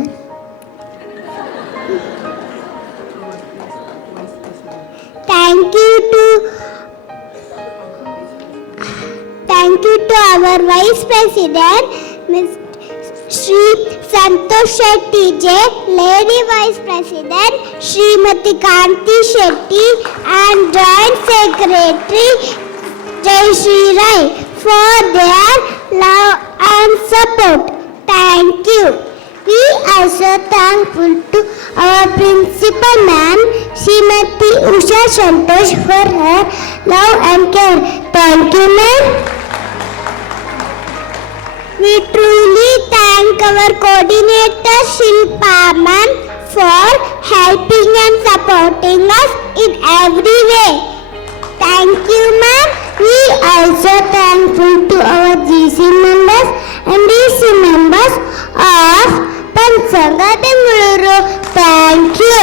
our Vice President, Ms. Shri Santosh Shetty J, Lady Vice President, Srimati Kanti Shetty, and Joint Secretary Jai Shri Rai for their love and support. Thank you. We are so thankful to our principal ma'am, Srimati Usha Santosh, for her love and care. Thank you, ma'am. We truly thank our coordinator Shilpa ma'am for helping and supporting us in every way. Thank you, ma'am. We are also thankful to our GC members and DC members of Pansanga Bengaluru. Thank you.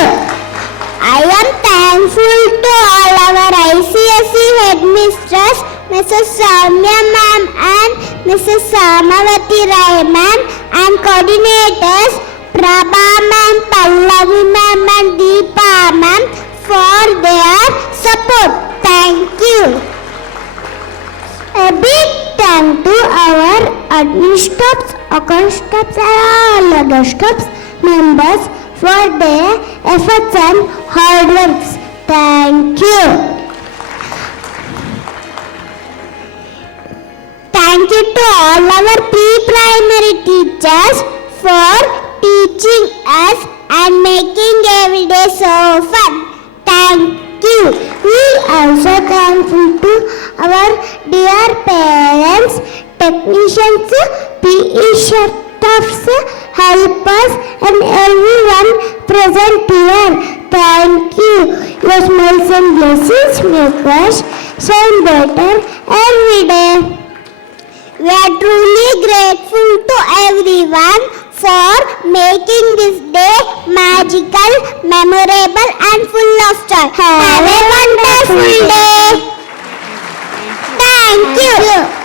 I am thankful to all our ICSE headmistress, Mrs. Soumya ma'am and Mrs. Samavati Rai ma'am, and coordinators Prabha ma'am, Pallavi ma'am and Deepa ma'am for their support. Thank you. A big thank to our admin staffs, account staffs and all other staffs members for their efforts and hard works. Thank you. Thank you to all our pre-primary teachers for teaching us and making every day so fun. Thank you. We also thankful to our dear parents, technicians, PE staffs, helpers, and everyone present here. Thank you. Your smiles and blessings make us shine brighter every day. We are truly grateful to everyone for making this day magical, memorable, and full of joy. Have a wonderful day. Thank you.